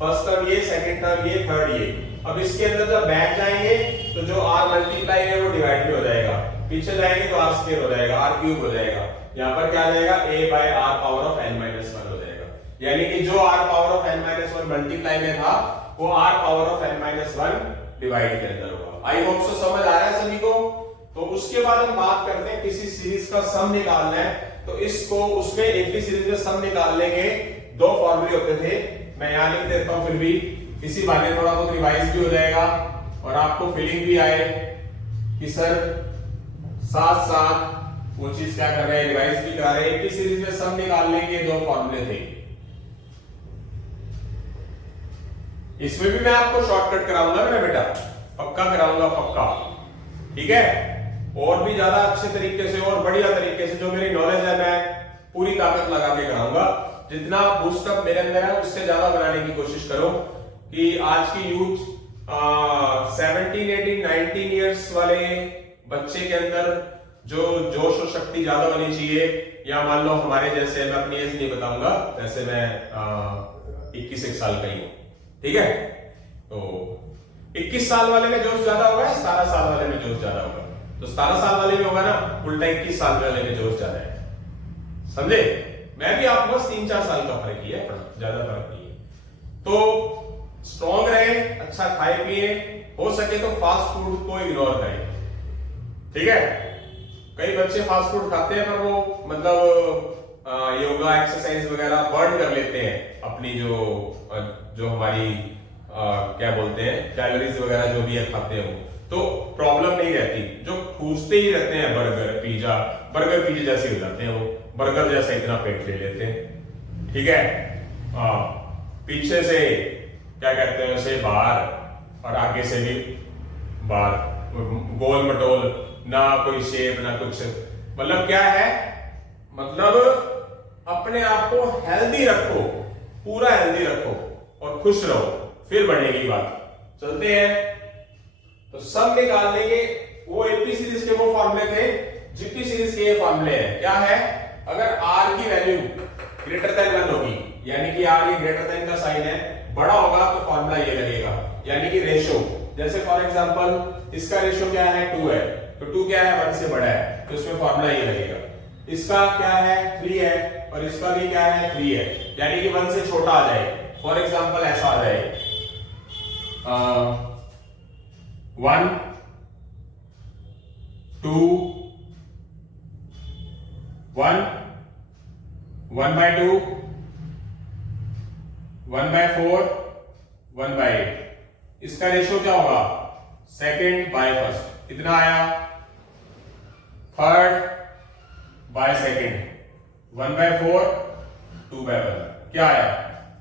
फर्स्ट टर्म ये, सेकंड टर्म ये, थर्ड ये। अब इसके अंदर जब बैक जाएंगे तो जो r मल्टीप्लाई है वो डिवाइड में हो जाएगा, पीछे जाएंगे तो r स्क्वायर हो जाएगा, r क्यूब हो जाएगा, यहाँ पर क्या आ जाएगा a by r power of n minus 1 हो जाएगा। यानी कि जो r power of n minus 1 multiply में था वो r power of n minus 1 divide के अंदर होगा। आई होप सो समझ आ रहा है सभी को। तो उसके बाद हम बात करते हैं किसी सीरीज का सम निकालना है, तो इसको उसमें एक ही सीरीज में सम निकालने के दो फॉर्मूले होते थे, मैं यहां लिख देता हूं, फिर भी इसी बहाने थोड़ा बहुत रिवाइज भी हो जाएगा और आपको फीलिंग भी आए कि सर साथ साथ वो चीज क्या कर रहे हैं, रिवाइज भी करा रहे हैं। एक ही सीरीज में सम निकालने के दो फॉर्मूले थे, इसमें भी मैं आपको शॉर्टकट कराऊंगा ना बेटा, पक्का कराऊंगा, पक्का, ठीक है। और भी ज्यादा अच्छे तरीके से और बढ़िया तरीके से जो मेरी नॉलेज है मैं पूरी ताकत लगा के कराऊंगा। जितना बूस्टअप मेरे अंदर है उससे ज्यादा बनाने की कोशिश करो कि आज की यूथ 17, 18, 19 इयर्स वाले बच्चे के अंदर जो जोश और शक्ति ज्यादा होनी चाहिए, या मान लो हमारे जैसे, मैं अपनी एज नहीं बताऊंगा, जैसे मैं 21 साल का ही हूं, ठीक है, तो 21 साल वाले में जोश ज्यादा होगा, 17 साल वाले में जोश ज्यादा होगा, तो 17 साल वाले में होगा ना उल्टा 21 साल वाले में जोश ज्यादा है, समझे। मैं भी आपको बस 3-4 साल का फर्क ही है, ज्यादा फर्क नहीं है। तो स्ट्रॉन्ग रहे, अच्छा खाए पिए, हो सके तो फास्ट फूड को इग्नोर करें, ठीक है। कई बच्चे फास्ट फूड खाते हैं पर वो मतलब योगा एक्सरसाइज वगैरह बर्न कर लेते हैं अपनी जो हमारी क्या बोलते हैं कैलोरीज वगैरह जो भी है खाते हैं वो, तो प्रॉब्लम नहीं रहती। जो ठूसते ही रहते हैं बर्गर पिज्जा जैसे हो जाते हैं, वो बर्गर जैसा इतना पेट ले लेते हैं, ठीक है। पीछे से क्या कहते हैं उसे बाहर और आगे से भी बाहर, गोल मटोल, ना कोई शेप ना कुछ, मतलब क्या है, मतलब अपने आप को हेल्दी रखो, पूरा हेल्दी रखो और खुश रहो, फिर बढ़ेगी बात। चलते हैं, तो सब निकाल देंगे। वो एपी सीरीज के वो फॉर्मूले थे, जीपी सीरीज के ये फॉर्मूले हैं। क्या है, अगर आर की वैल्यू ग्रेटर देन 1 होगी, यानी कि आर ये ग्रेटर देन का साइन है, बड़ा होगा तो फॉर्मूला ये लगेगा, यानी कि रेशो। जैसे फॉर एग्जांपल इसका रेशो क्या है, 2 है, तो 2 क्या है, 1 से बड़ा है, तो इसमें फॉर्मूला ये लगेगा। इसका क्या है, 3 है, और इसका भी क्या है, 3 है, यानी कि 1 से छोटा आ जाए। फॉर एग्जांपल ऐसा आ जाए 1, 2, 1, 1/2, 1/4, 1/8। इसका रेशो क्या होगा, सेकेंड बाय फर्स्ट, कितना आया, थर्ड बाय सेकेंड, 1/4, 2/1, क्या आया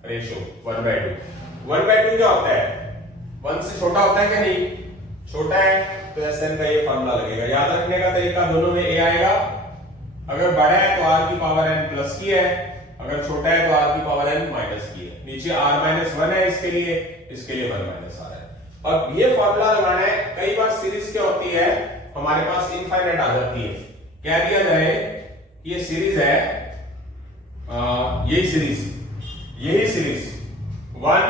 रेशो 1/2। 1/2 क्या होता है, 1 से छोटा होता है क्या, नहीं छोटा है, तो SN का ये फॉर्मूला लगेगा। याद रखने का तरीका, दोनों में A आएगा, अगर बड़ा है तो R की पावर n प्लस की है, अगर छोटा है तो R की पावर n माइनस की है। नीचे R-1 है इसके लिए 1 माइनस R है। अब ये फॉर्मूला लगाना है। कई बार सीरीज क्या होती है, हमारे पास इनफाइनाइट आ जाती है। कह दिया जाए ये सीरीज है, यही सीरीज 1,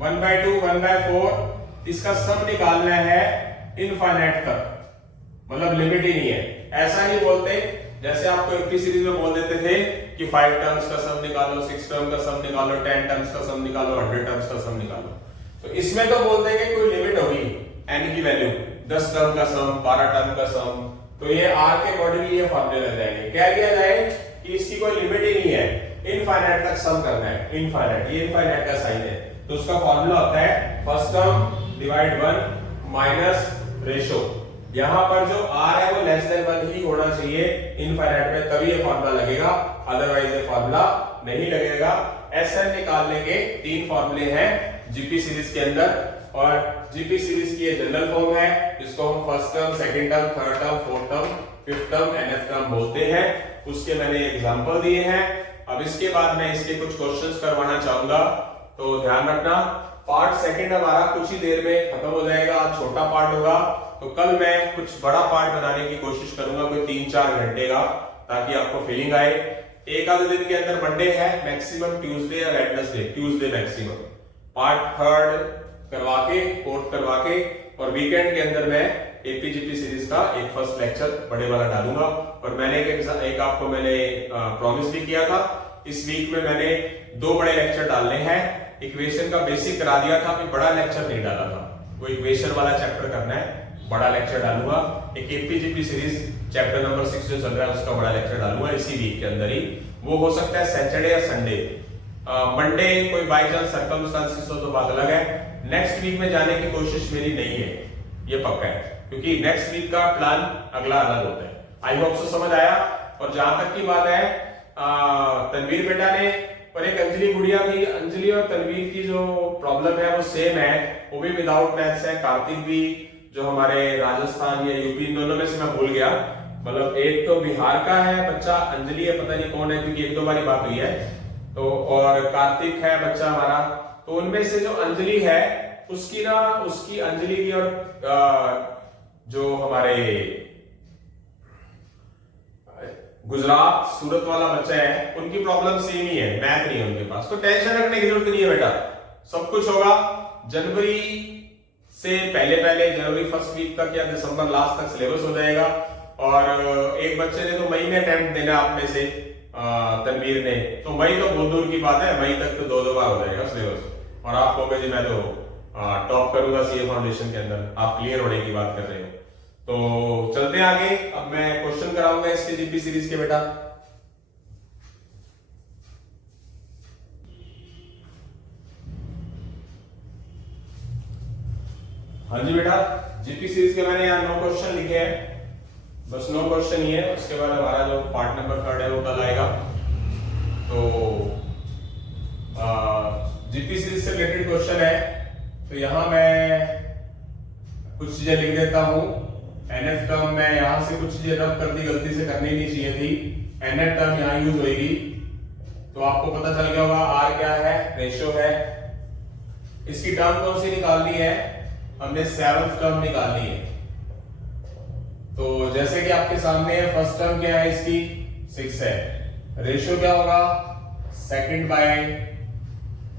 1/2, 1/4, इसका सम निकालना है इनफाइनाइट तक, मतलब लिमिट ही नहीं है। ऐसा नहीं बोलते जैसे आपको एपी सीरीज में बोल देते थे कि 5 टर्म्स का सम निकालो, 6 टर्म का सम निकालो, 10 टर्म्स का सम निकालो, 100 टर्म्स का सम निकालो। तो इसमें तो बोल देंगे कोई लिमिट होगी, n की वैल्यू 10 टर्म का सम, 12 टर्म का सम, तो ये r के अकॉर्डिंगली ये फॉर्मूले लग जाएंगे। कह दिया जाए कि इसकी कोई लिमिट ही नहीं है, इनफाइनाइट तक सम करना है, इनफाइनाइट, ये इनफाइनाइट का साइन है, तो उसका फॉर्मूला होता है first term divide 1 minus ratio. यहां पर जो r है वो लेस देन 1 ही होना चाहिए इनफाइनाइट में, तभी ये फॉर्मूला लगेगा, अदरवाइज ये फॉर्मूला नहीं लगेगा। SN निकालने के 3 फॉर्मूले हैं जीपी सीरीज के अंदर, और जीपी सीरीज की ये जनरल फॉर्म है, जिसको हम first term, second term, third term, fourth term, fifth term, nth term बोलते हैं। उसके मैंने एग्जांपल दिए हैं। अब इसके बाद मैं इसके कुछ क्वेश्चंस करवाना चाहूंगा, तो ध्यान रखना। पार्ट सेकंड हमारा कुछ ही देर में खत्म हो जाएगा, आज छोटा पार्ट होगा, तो कल मैं कुछ बड़ा पार्ट बनाने की कोशिश करूंगा, कोई 3-4 घंटे का, ताकि आपको फीलिंग आए। एक आधे दिन के अंदर मंडे है, मैक्सिमम ट्यूसडे या Wednesday, Tuesday maximum part third करवा के, फोर्थ करवा के, और वीकेंड के अंदर मैं एपीजीपी सीरीज का एक फर्स्ट लेक्चर बड़े वाला डालूंगा। और मैंने एक आपको मैंने प्रॉमिस भी किया था, इस वीक में मैंने 2 बड़े लेक्चर डालने हैं। इक्वेशन का बेसिक करा दिया था, फिर बड़ा लेक्चर नहीं डाला था, वो इक्वेशन वाला चैप्टर करना है, बड़ा लेक्चर डालूंगा। एक एपीजीपी सीरीज चैप्टर नंबर 6 जो चल रहा है उसका बड़ा लेक्चर डालूंगा इसी वीक के अंदर ही। वो हो सकता है सैटरडे या संडे, मंडे कोई बाय चांस सर्कमस्टांसेस हो तो बात अलग है। नेक्स्ट वीक में जाने की कोशिश मेरी नहीं है, ये पक्का है, क्योंकि नेक्स्ट वीक का प्लान अगला अलग होता है। आई होप सो समझ आया। और जहां तक की बात है, तनवीर बेटा ने और एक अंजलि गुड़िया थी, अंजलि और तनवीर की जो प्रॉब्लम है वो सेम है, वो भी विदाउट मैथ्स है। कार्तिक भी जो हमारे राजस्थान या यूपी, दोनों में से मैं भूल गया, मतलब एक तो बिहार का है बच्चा, अंजलि है, पता नहीं कौन है क्योंकि एक दो बार बात हुई है, तो और कार्तिक है बच्चा हमारा। तो उनमें से जो अंजलि है उसकी ना, उसकी अंजलि की और जो हमारे गुजरात सूरत वाला बच्चा है उनकी प्रॉब्लम सेम ही है, मैथ नहीं है उनके पास। तो टेंशन रखने की जरूरत नहीं है बेटा, सब कुछ होगा। जनवरी से पहले जनवरी फर्स्ट वीक तक या दिसंबर लास्ट तक सिलेबस हो जाएगा। और एक बच्चे ने तो मई में अटेम्प्ट देना आप में से, तनवीर ने, तो मई तो बहुत दूर की बात है, मई तक तो दो बार हो जाएगा सिलेबस। और आप कहोगे जी मैं तो टॉप करूंगा सीए फाउंडेशन के अंदर, आप क्लियर होने की बात कर रहे हो। तो चलते हैं आगे, अब मैं क्वेश्चन कराऊंगा इसके जीपी सीरीज के बेटा। हाँ जी बेटा, जीपी सीरीज के मैंने यहाँ 9 क्वेश्चन लिखे हैं, बस 9 क्वेश्चन ही है। उसके बाद हमारा जो पार्ट नंबर 3 है वो कल आएगा। तो जीपी सीरीज से रिलेटेड क्वेश्चन है, तो यहां मैं कुछ चीजें लिख देता हूं। एनएफ टर्म मैं यहां से कुछ चीजें रब कर दी, गलती से करनी नहीं चाहिए थी। एनएफ टर्म यहां यूज होगी, तो आपको पता चल गया होगा आर क्या है, रेशियो है। इसकी टर्म कौन सी निकालनी है, हमने 7th टर्म निकालनी है। तो जैसे कि आपके सामने है, फर्स्ट टर्म क्या है इसकी 6 है, रेशियो क्या होगा सेकंड बाय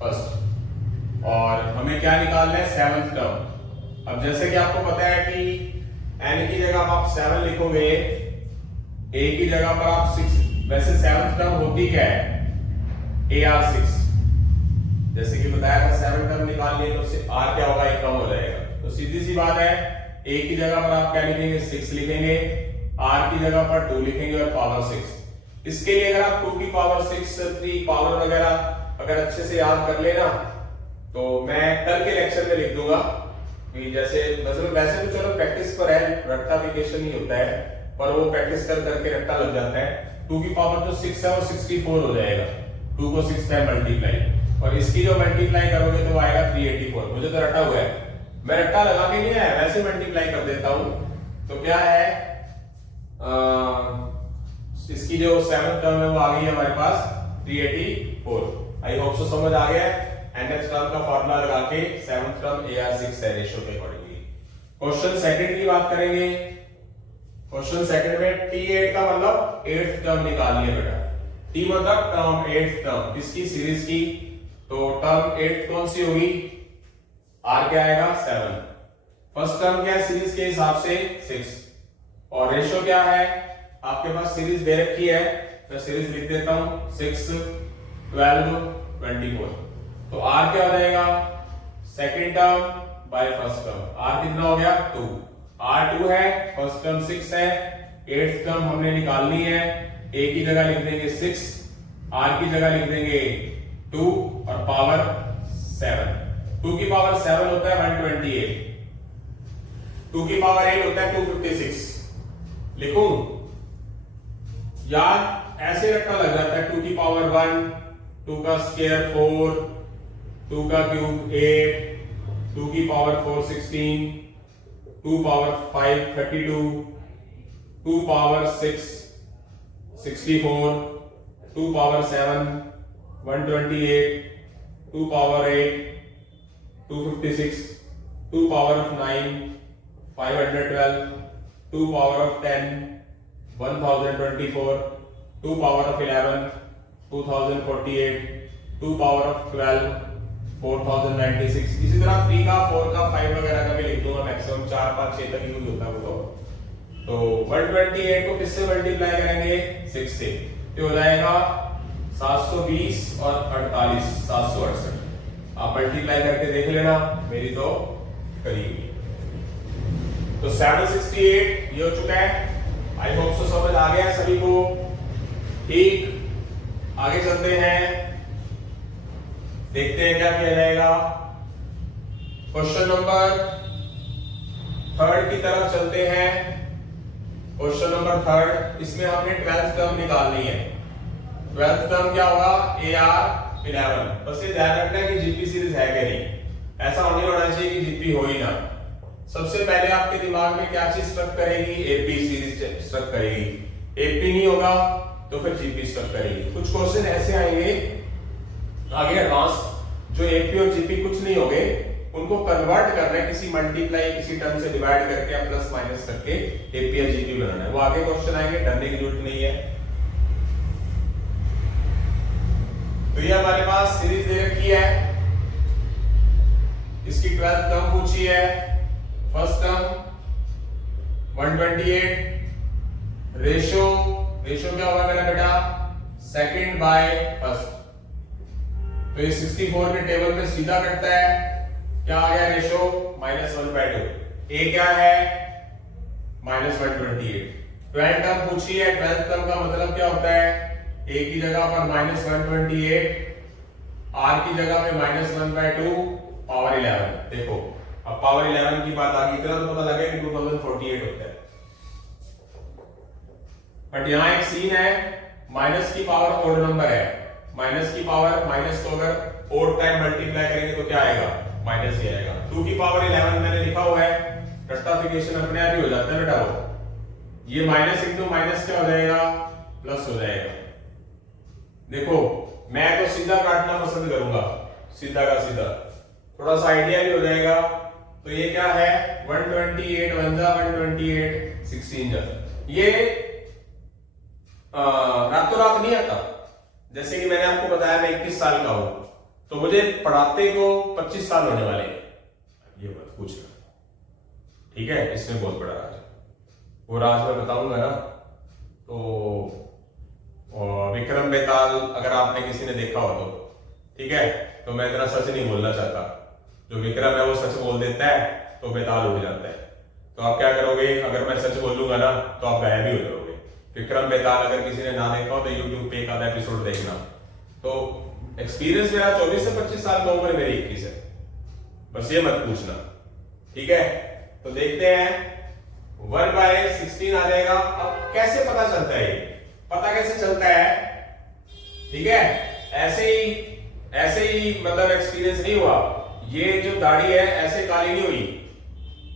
फर्स्ट, और हमें क्या निकालना है 7th टर्म। अब जैसे कि आपको पता है कि n की जगह आप 7 लिखोगे, a की जगह पर आप 6, वैसे 7th टर्म होती क्या है AR6, जैसे कि बताया था 7 टर्म निकालनी है तो r क्या होगा, एक कम हो जाएगा। तो सीधी सी बात है, a की जगह पर आप क्या लिखेंगे 6 लिखेंगे, r की जगह पर 2 लिखेंगे और पावर 6। इसके लिए अगर आप 2 की पावर 6, 3 पावर वगैरह अगर अच्छे से याद कर लेना, तो मैं कल के लेक्चर में लिख दूंगा कि जैसे मतलब वैसे तो चलो प्रैक्टिस पर है, रट्टाफिकेशन ही होता है, पर वो प्रैक्टिस कर करके रट्टा लग जाता है। 2 की पावर जो 6 है वो 64 हो जाएगा, 2 को 6 टाइम मल्टीप्लाई, और इसकी जो मल्टीप्लाई करोगे तो वो आएगा 384। मुझे तो रट्टा हुआ है, मैं रट्टा लगा के नहीं आया, वैसे मल्टीप्लाई कर देता हूं। तो क्या है, इसकी जो 7th टर्म है वो आ गई है हमारे पास 384। आई होप सो समझ आ गया है। एनएच टर्म का फॉर्मूला लगा के 7th टर्म AR6 है रेशियो के अकॉर्डिंगली। क्वेश्चन सेकंड की बात करेंगे। क्वेश्चन सेकंड में T8 का मतलब 8th टर्म निकालनी है बेटा। T मतलब टर्म 8th टर्म किसकी, सीरीज की। तो टर्म 8 कौन सी होगी, R क्या आएगा 7। फर्स्ट टर्म क्या है सीरीज के हिसाब से 6, और रेशियो क्या है, आपके पास सीरीज दे रखी है, मैं सीरीज लिख देता हूं 6, 12, 24। तो R क्या हो जाएगा, second term by first term. R कितना हो गया 2, R 2 है, फर्स्ट टर्म 6 है, 8th टर्म हमने निकालनी है। A की जगह लिख देंगे 6, R की जगह लिख देंगे 2 और पावर 7। 2 की पावर 7 होता है 128, 2 की पावर 8 होता है 256। लिखूं यार, ऐसे रट्टा लग जाता है, 2 की पावर 1, 2 का स्क्वायर 4, 2 का क्यूब 8, 2 की power 4 16, 2 power 5 32, 2 power 6 64, 2 power 7 128, 2 power 8 256, 2 power of 9 512, 2 power of 10 1024, 2 power of 11 2048, 2 power of 12 4096। इसी तरह 3 का 4 का 5 वगैरह का भी लिख दूंगा, मैक्सिमम 4 5 6 तक यूज होता है वो। तो 128 को किससे मल्टीप्लाई करेंगे 6 से, तो हो जाएगा 720 और 48 768। आप मल्टीप्लाई करके देख लेना, मेरी तो करीब। तो 768 ये हो चुका है। आई होप सो समझ आ गया सभी को। ठीक, आगे चलते हैं, देखते हैं क्या किया जाएगा। क्वेश्चन नंबर 3 की तरफ चलते हैं। क्वेश्चन नंबर 3, इसमें हमने 12th टर्म निकालनी है। 12th टर्म क्या होगा, AR11। बस ये ध्यान रखना है कि जीपी सीरीज है कि नहीं, ऐसा नहीं होना चाहिए कि जीपी हो ही ना। सबसे पहले आपके दिमाग में क्या चीज स्ट्रक करेगी, एपी सीरीज स्ट्रक करेगी, एपी नहीं होगा तो फिर जीपी स्ट्रक करेगी। कुछ क्वेश्चन ऐसे आएंगे आगे एडवांस, जो एपी और जीपी कुछ नहीं होंगे, उनको कन्वर्ट करना है, किसी मल्टीप्लाई किसी टर्म से डिवाइड करके या प्लस माइनस करके एपी और जीपी बनाना है। वो आगे क्वेश्चन आएंगे, डरने की जरूरत नहीं है। तो ये हमारे पास सीरीज दे रखी है, इसकी 12th टर्म पूछी है। फर्स्ट टर्म 128, रेशो क्या होगा मेरा बेटा, सेकंड बाय फर्स्ट। तो ये 64 के टेबल में सीधा कटता है, क्या आ गया रेशो -1/2। ए क्या है -128। 12th टर्म पूछी है, 12th टर्म का मतलब क्या होता है, ए की जगह पर -128, आर की जगह पे -1/2 पावर 11। देखो अब पावर 11 की बात आ गई, इतना तो पता लगे कि 2048 होता है, बट यहां एक सीन है, माइनस की पावर ओड नंबर है, माइनस की पावर माइनस को अगर ओड टाइम मल्टीप्लाई करेंगे तो क्या आएगा, माइनस ही आएगा। 2 की पावर 11 मैंने लिखा हुआ है, रट्टाफिकेशन अपने आप ही हो जाता है बेटा। वो ये माइनस इंटू माइनस क्या हो जाएगा, प्लस हो जाएगा। देखो मैं तो सीधा काटना पसंद करूंगा, सीधा का सीधा, थोड़ा सा आइडिया भी हो जाएगा। तो ये क्या है 128 128 16। ये रातों रात नहीं आता, जैसे कि मैंने आपको बताया मैं 21 साल का हूं, तो मुझे पढ़ाते को 25 साल होने वाले हैं, ये मत पूछना, ठीक है। इसमें बहुत बड़ा राज, वो राज मैं बताऊंगा ना। तो विक्रम बेताल अगर आपने किसी ने देखा हो तो ठीक है, तो मैं इतना सच नहीं बोलना चाहता, जो विक्रम है वो सच बोल देता है तो बेताल उड़ जाता है। तो आप क्या करोगे, अगर मैं सच बोलूंगा ना तो आप गायब ही हो जाओगे। विक्रम बेताल अगर किसी ने ना देखा हो तो यूट्यूब पे एक आधा एपिसोड देखना। तो एक्सपीरियंस मेरा 24 से 25 साल का, उम्र मेरी 21 है, बस ये मत पूछना, ठीक है। तो देखते हैं 1/16 आ जाएगा। अब कैसे पता चलता है, पता कैसे चलता है, ठीक है, ऐसे ही मतलब एक्सपीरियंस नहीं हुआ, ये जो दाढ़ी है ऐसे काली नहीं हुई।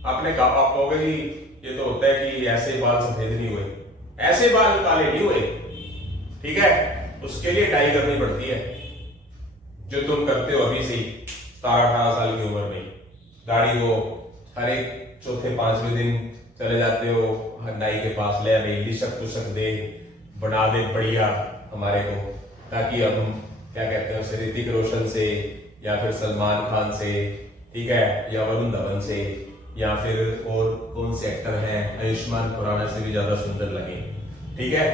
आपने कहा, आप कहोगे जी ये तो होता है कि ऐसे बाल सफेद नहीं हुए, ऐसे बाल काले नहीं हुए, ठीक है। उसके लिए डाई करनी पड़ती है, जो तुम करते हो अभी से ही 17-18 साल की उम्र में। दाढ़ी को हर एक चौथे 5वें दिन चले जाते हो नाई के पास, ले भाई लिशक तुशक दे, बना दे बढ़िया हमारे को, ताकि हम क्या कहते हैं उसे, ऋतिक रोशन से या फिर सलमान खान से, ठीक है, या वरुण धवन से, या फिर और कौन से एक्टर हैं, आयुष्मान खुराना से भी ज्यादा सुंदर लगे, ठीक है।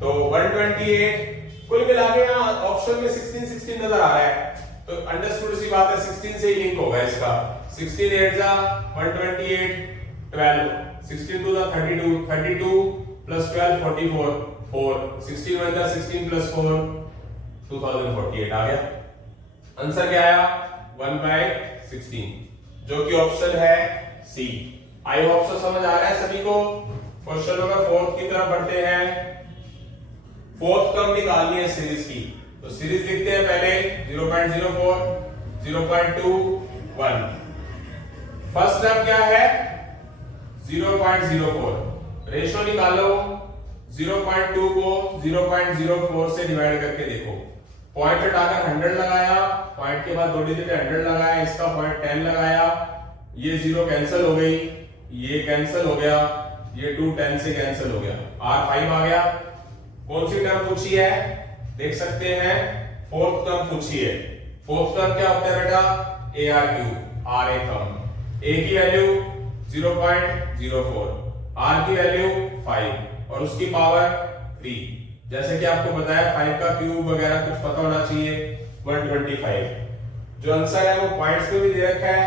तो 128 कुल मिला के यहाँ ऑप्शन में 16 नजर आ रहा है, तो अंडरस्टूड सी बात है 16 से ही लिंक होगा इसका। 16 8 जा 128 12, 16 2 जा 32 प्लस 12 44 4, 16 1 जा 16 प्लस 4 2048 आ गया। आंसर क्या आया 1/16, जो कि ऑप्शन है सी। आई होप सो समझ आ रहा है सभी को। क्वेश्चन नंबर 4 की तरफ बढ़ते हैं। फोर्थ टर्म निकालनी है सीरीज की, तो सीरीज लिखते हैं पहले 0.04 0.21। फर्स्ट टर्म क्या है 0.04, रेशो निकालो, 0.2 को 0.04 से डिवाइड करके देखो। पॉइंट हटाकर 100 लगाया, पॉइंट के बाद 2 डिजिट 100 लगाया, इसका पॉइंट 10 लगाया, ये 0 कैंसिल हो गई, ये कैंसिल हो गया, ये 2 10 से कैंसिल हो गया, R5 आ गया। कौन सी टर्म पूछी है देख सकते हैं, फोर्थ टर्म पूछी है। फोर्थ टर्म क्या होता है बेटा, ARQ, R a term, A की वैल्यू 0.04, R की वैल्यू 5 और उसकी पावर 3। जैसे कि आपको बताया 5 का क्यूब वगैरह कुछ पता होना चाहिए, 125। जो आंसर है वो पॉइंट्स में भी दे रखा है,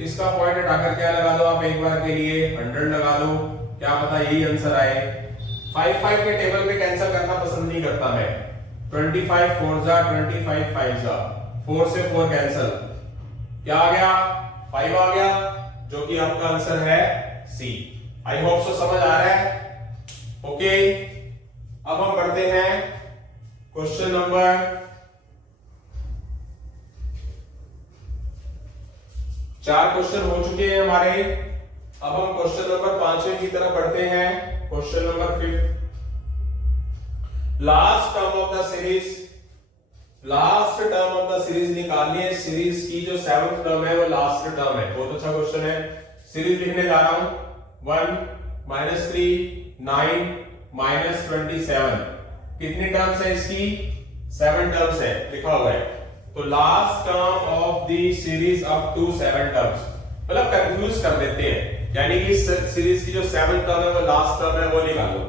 इसका पॉइंट हटाकर क्या लगा दो आप एक बार के लिए 100 लगा दो, क्या पता यही आंसर आए। 5 के टेबल में कैंसिल करना पसंद नहीं करता मैं, 25 4 जा 25 5 जा, 4 से 4 कैंसिल, क्या आ गया 5 आ गया, जो कि आपका आंसर है सी। आई होप सो समझ आ रहा है, ओके। अब हम बढ़ते हैं क्वेश्चन नंबर 4 क्वेश्चन हो चुके हैं हमारे। अब हम क्वेश्चन नंबर 5वें की तरफ बढ़ते हैं। Question number 5, last term of the series, last term of the series निकालनी है। सीरीज की जो 7th टर्म है वो लास्ट टर्म है। बहुत अच्छा क्वेश्चन है। सीरीज लिखने जा रहा हूं 1 -3 9 -27। कितनी टर्म्स है इसकी? 7 टर्म्स है, लिखा हुआ है। तो last term of the series up to 7 terms, मतलब कंफ्यूज कर देते हैं, यानी कि इस सीरीज की जो 7th टर्म है वो लास्ट टर्म है, वो निकालो।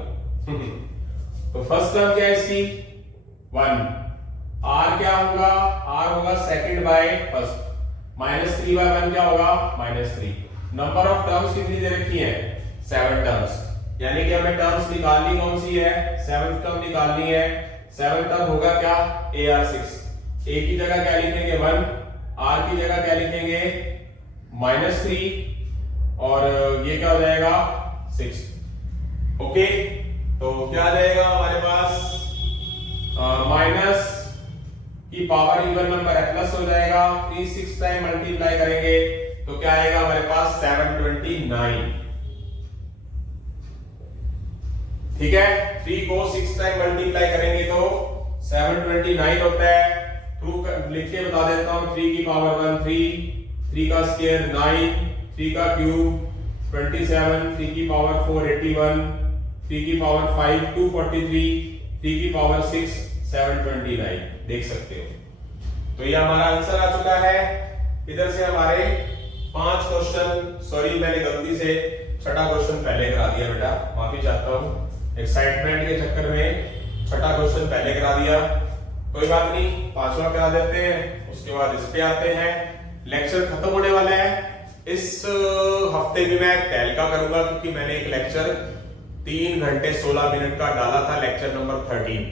तो फर्स्ट टर्म क्या है इसकी? 1। r क्या होगा? r होगा सेकंड बाय फर्स्ट, -3/1 क्या होगा? -3। नंबर ऑफ टर्म्स कितनी दे रखी है? 7 टर्म्स, यानी कि हमें टर्म्स निकालनी कौन सी है? 7th टर्म निकालनी है। 7th टर्म होगा क्या? AR6। a की जगह क्या लिखेंगे? 1, r की जगह क्या लिखेंगे? -3, और ये क्या हो जाएगा? 6। ओके, तो क्या आ जाएगा हमारे पास? माइनस की पावर इवन नंबर है, प्लस हो जाएगा। 3 6 टाइम मल्टीप्लाई करेंगे तो क्या आएगा हमारे पास? 729। ठीक है, 3 को 6 टाइम मल्टीप्लाई करेंगे तो 729 होता है। प्रूफ लिख के बता देता हूं। 3 की पावर 1 3, 3 का स्क्वायर 9, 3 का क्यूब 27, 3 की पावर 4 81, 3 की पावर 5 243, 3 की पावर 6 729। देख सकते हो। तो ये हमारा आंसर आ चुका है। इधर से हमारे 5 क्वेश्चन, सॉरी मैंने गलती से 6ठा क्वेश्चन पहले करा दिया बेटा, माफी चाहता हूं। एक्साइटमेंट के चक्कर में 6ठा क्वेश्चन पहले करा दिया, कोई बात नहीं, 5वां करा देते हैं। उसके बाद इस पे आते हैं। लेक्चर खत्म होने वाला है। इस हफ्ते भी मैं टेल का करूंगा, क्योंकि मैंने एक लेक्चर 3 घंटे 16 मिनट का डाला था, लेक्चर नंबर 13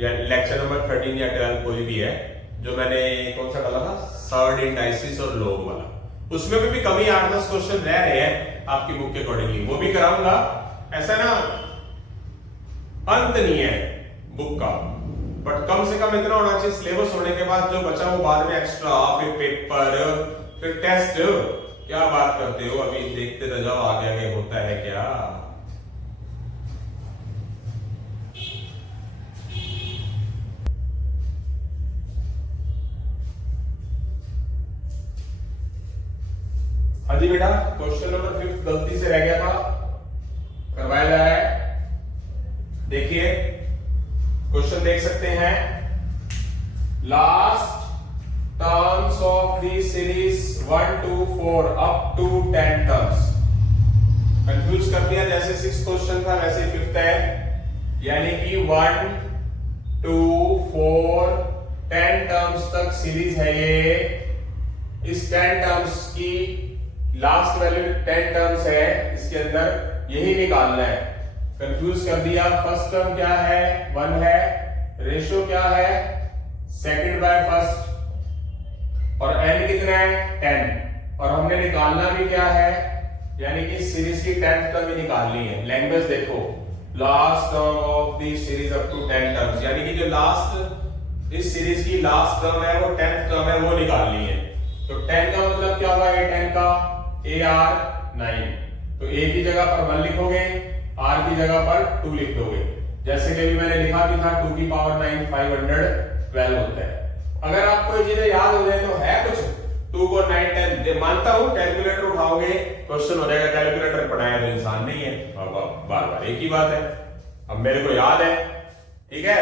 या लेक्चर नंबर 13 या 12 कोई भी है, जो मैंने कौन सा डाला था? थर्ड इंडाइसिस और लोग वाला। उसमें भी कमी 8-10 क्वेश्चन रह रहे हैं आपकी बुक के अकॉर्डिंगली, वो भी कराऊंगा। ऐसा ना अंत नहीं है बुक का, बट कम से कम इतना होना चाहिए सिलेबस होने के बाद जो बचा वो बाद में एक्स्ट्रा, फिर पेपर, फिर टेस्ट। क्या बात करते हो, अभी देखते रह जाओ आगे आगे होता है क्या। हाँ जी बेटा, क्वेश्चन नंबर 5 गलती से रह गया था, करवाया जा रहा है। देखिए क्वेश्चन देख सकते हैं। Last terms of the series 1 to 4 up to 10 terms. Confuse कर दिया, जैसे 6th क्वेश्चन था वैसे 5th है, यानी कि 1 2 4 10 टर्म्स तक सीरीज है ये। इस 10 टर्म्स की लास्ट वैल्यू 10 टर्म्स है, इसके अंदर यही निकालना है। कंफ्यूज कर दिया। फर्स्ट टर्म क्या है? 1 है। रेशियो क्या है? सेकंड बाय फर्स्ट, और n कितना है? 10। और हमने निकालना भी क्या है? यानी कि सीरीज की 10th टर्म ही निकालनी है। लैंग्वेज देखो, last term of the series up to 10 terms, यानी कि जो लास्ट इस सीरीज की लास्ट टर्म है वो 10th टर्म है, वो निकालनी है। तो 10 का मतलब क्या होगा? ये 10 का AR9, तो A की जगह पर 1 लिखोगे, R की जगह पर 2 लिख दोगे। जैसे कि मैंने लिखा भी था 2 की पावर 9 512 होता है। अगर आपको ये चीजें याद हो जाए तो है कुछ, 2 को 9 10 मानता हूं, कैलकुलेटर उठाओगे क्वेश्चन हो जाएगा। कैलकुलेटर पढ़ाया तो इंसान नहीं है, बार बार एक ही बात है। अब मेरे को याद है, ठीक है।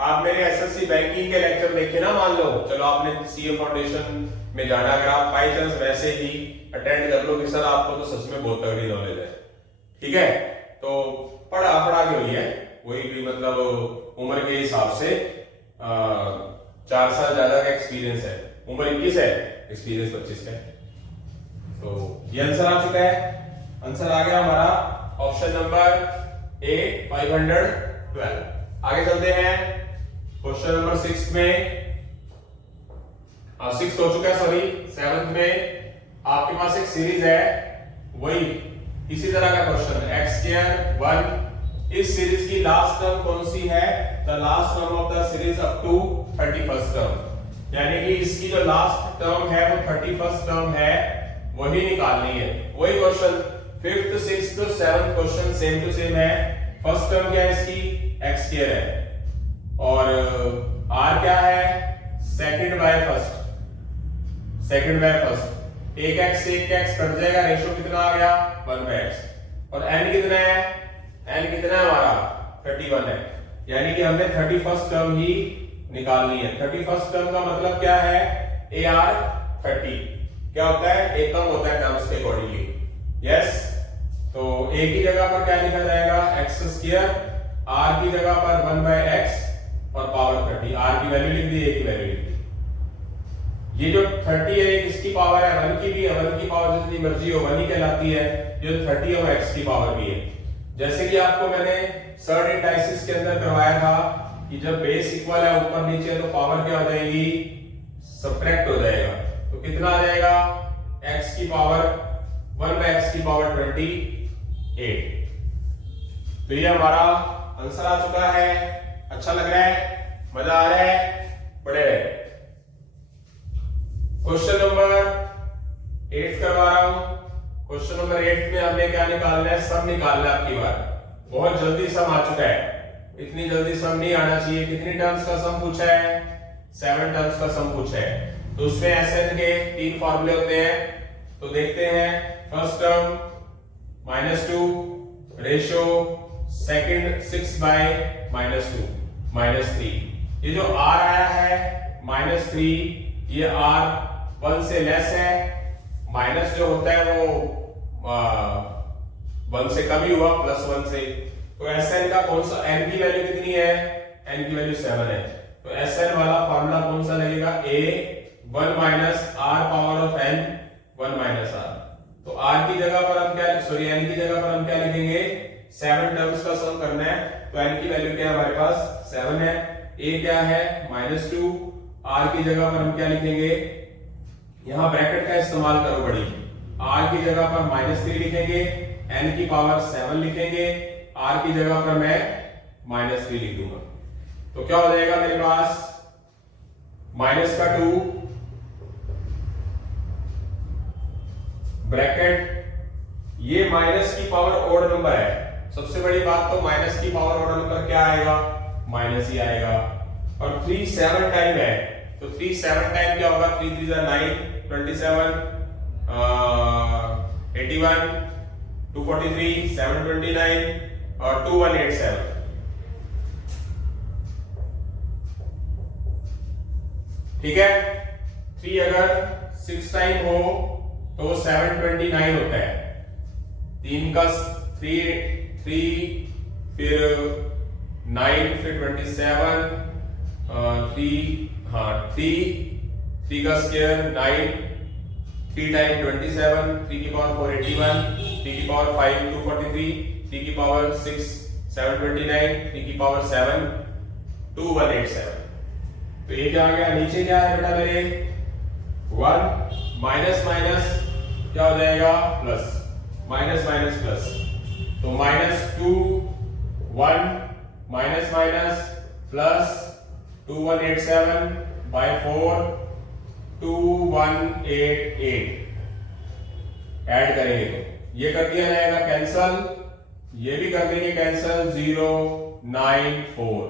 आप मेरे एसएससी बैंकिंग के लेक्चर देखे ना, मान लो चलो आपने सीए फाउंडेशन में जाना, अगर आप बाई चांस वैसे ही अटेंड कर लो कि सर आपको तो सच में बहुत तगड़ी नॉलेज है, ठीक है, तो पढ़ा के हुई है, वही भी मतलब उम्र के हिसाब से 4 साल ज्यादा का एक्सपीरियंस है। उम्र 21 है, एक्सपीरियंस 25 है। तो ये आंसर आ चुका है। आंसर आ गया हमारा ऑप्शन नंबर ए 512। आगे चलते हैं क्वेश्चन नंबर 6 में। 6 हो चुका है, सॉरी 7 में आपके पास एक सीरीज है, वही इसी तरह का क्वेश्चन x² 1। इस सीरीज की लास्ट टर्म कौन सी है? The last term of the series up to 31st term, यानी कि इसकी जो लास्ट टर्म है वो 31st टर्म है, वही निकालनी है। वही question fifth, sixth, seventh question same to same है। फर्स्ट टर्म क्या है इसकी, एक्स स्क्वायर है, और आर क्या है, second by first, second by first. एक एक्स से एक एक्स कट जाएगा, रेशियो कितना आ गया 1/x, और n कितना है, n कितना है हमारा 31 है, यानी कि हमने 31st टर्म ही निकालनी है। 31st टर्म का मतलब क्या है, AR 30 क्या होता है, एक कम होता है टर्म्स के अकॉर्डिंगली, यस। तो a की जगह पर क्या लिखा जाएगा, x स्क्वायर, r की जगह पर 1/x और पावर 30, r की वैल्यू लिख दी, a की वैल्यू लिख दी। ये जो 30 है किसकी पावर है, 1 की भी है, 1 की पावर जितनी मर्जी हो 1 ही कहलाती है। जो 30 है वो x की पावर भी है। जैसे कि आपको मैंने सर्ड इंडाइसिस के अंदर करवाया था कि जब बेस इक्वल है ऊपर नीचे है तो पावर क्या हो जाएगी, सब्ट्रैक्ट हो जाएगा। तो कितना आ जाएगा, x की पावर 1/x की पावर 28। तो ये हमारा आंसर आ चुका है। अच्छा लग रहा है, मजा आ रहा है, पढ़े रहे। क्वेश्चन नंबर 8 करवा रहा हूं। क्वेश्चन नंबर 8 में हमने क्या निकालना है, सम निकालना है। आपकी बार बहुत जल्दी सम आ चुका है, इतनी जल्दी सम नहीं आना चाहिए। कितनी टर्म्स का सम पूछा है, 7 टर्म्स का सम पूछा है। तो उसमें SN के 3 फॉर्मूले होते हैं, तो देखते हैं। First term -2 ratio, second 6/-2 -3। ये जो r आया है -3, ये r 1 से लेस है, माइनस जो होता है वो 1 से कम ही हुआ, +1 से। तो SN का कौन सा, n की वैल्यू कितनी है, n की वैल्यू 7 है। तो SN वाला फार्मूला कौन सा लगेगा, a 1 - r power of n 1 - r। तो r की जगह पर हम क्या, सॉरी n की जगह पर हम क्या लिखेंगे, 7 टर्म्स का सम करना है। तो n की वैल्यू क्या है हमारे पास 7 है, a क्या है -2, r की जगह पर हम क्या लिखेंगे, यहां ब्रैकेट का इस्तेमाल करो बड़ी, r की जगह पर -3 लिखेंगे, n की पावर 7 लिखेंगे, r की जगह पर मैं -3 लिख दूंगा। तो क्या हो जाएगा मेरे पास, -2 ब्रैकेट, ये माइनस की पावर ओड नंबर है। सबसे बड़ी बात तो माइनस की पावर ओड नंबर क्या आएगा, माइनस ही आएगा। और 3 7 टाइम है, तो 3 7 टाइम क्या होगा, 3 3 9 27 81 243 729 और 2187। ठीक है, 3 अगर 6 टाइम हो तो 729 होता है। 3 का 3 फिर 9 फिर 27 3 का स्क्वायर 9, 3 टाइम 27, 3 की पावर 4 81, 3 की पावर 5 243, 3 की पावर 6 729, 3 की पावर 7 2187। तो ये क्या आ गया, नीचे क्या है बेटा मेरे 1 माइनस माइनस क्या हो जाएगा प्लस, माइनस माइनस प्लस। तो -2 1 minus minus plus 2187 by 4 2188 add करेंगे तो ये कर दिया जाएगा कैंसल, ये भी कर देंगे कैंसल 094।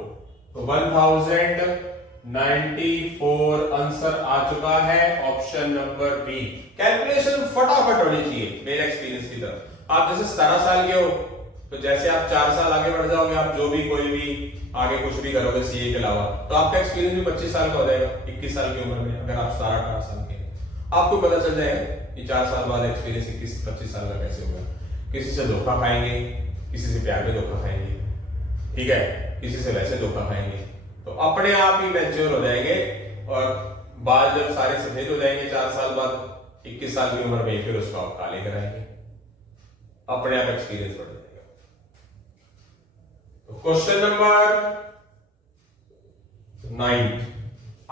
तो 1094 आंसर आ चुका है, ऑप्शन नंबर बी। कैलकुलेशन फटाफट होनी चाहिए मेरे एक्सपीरियंस की तरफ। आप जैसे 17 साल के हो तो जैसे आप 4 साल आगे बढ़ जाओगे, आप जो भी कोई भी आगे कुछ भी करोगे सीए के अलावा, तो आपका एक्सपीरियंस भी 25 साल का हो जाएगा। 21 साल की उम्र में अगर आप 17-18 साल के हैं, आपको पता चल जाएगा कि 4 साल बाद एक्सपीरियंस 21-25 साल का कैसे होगा। किसी से धोखा खाएंगे, किसी से प्यार में धोखा खाएंगे, ठीक है, किसी से वैसे धोखा खाएंगे, तो अपने आप ही मैच्योर हो जाएंगे। और बाल जब सारे सफेद हो जाएंगे 4 साल बाद 21 साल की उम्र में, फिर उसको आप काले कराएंगे, अपने आप एक्सपीरियंस बढ़ जाएगा। क्वेश्चन नंबर 9,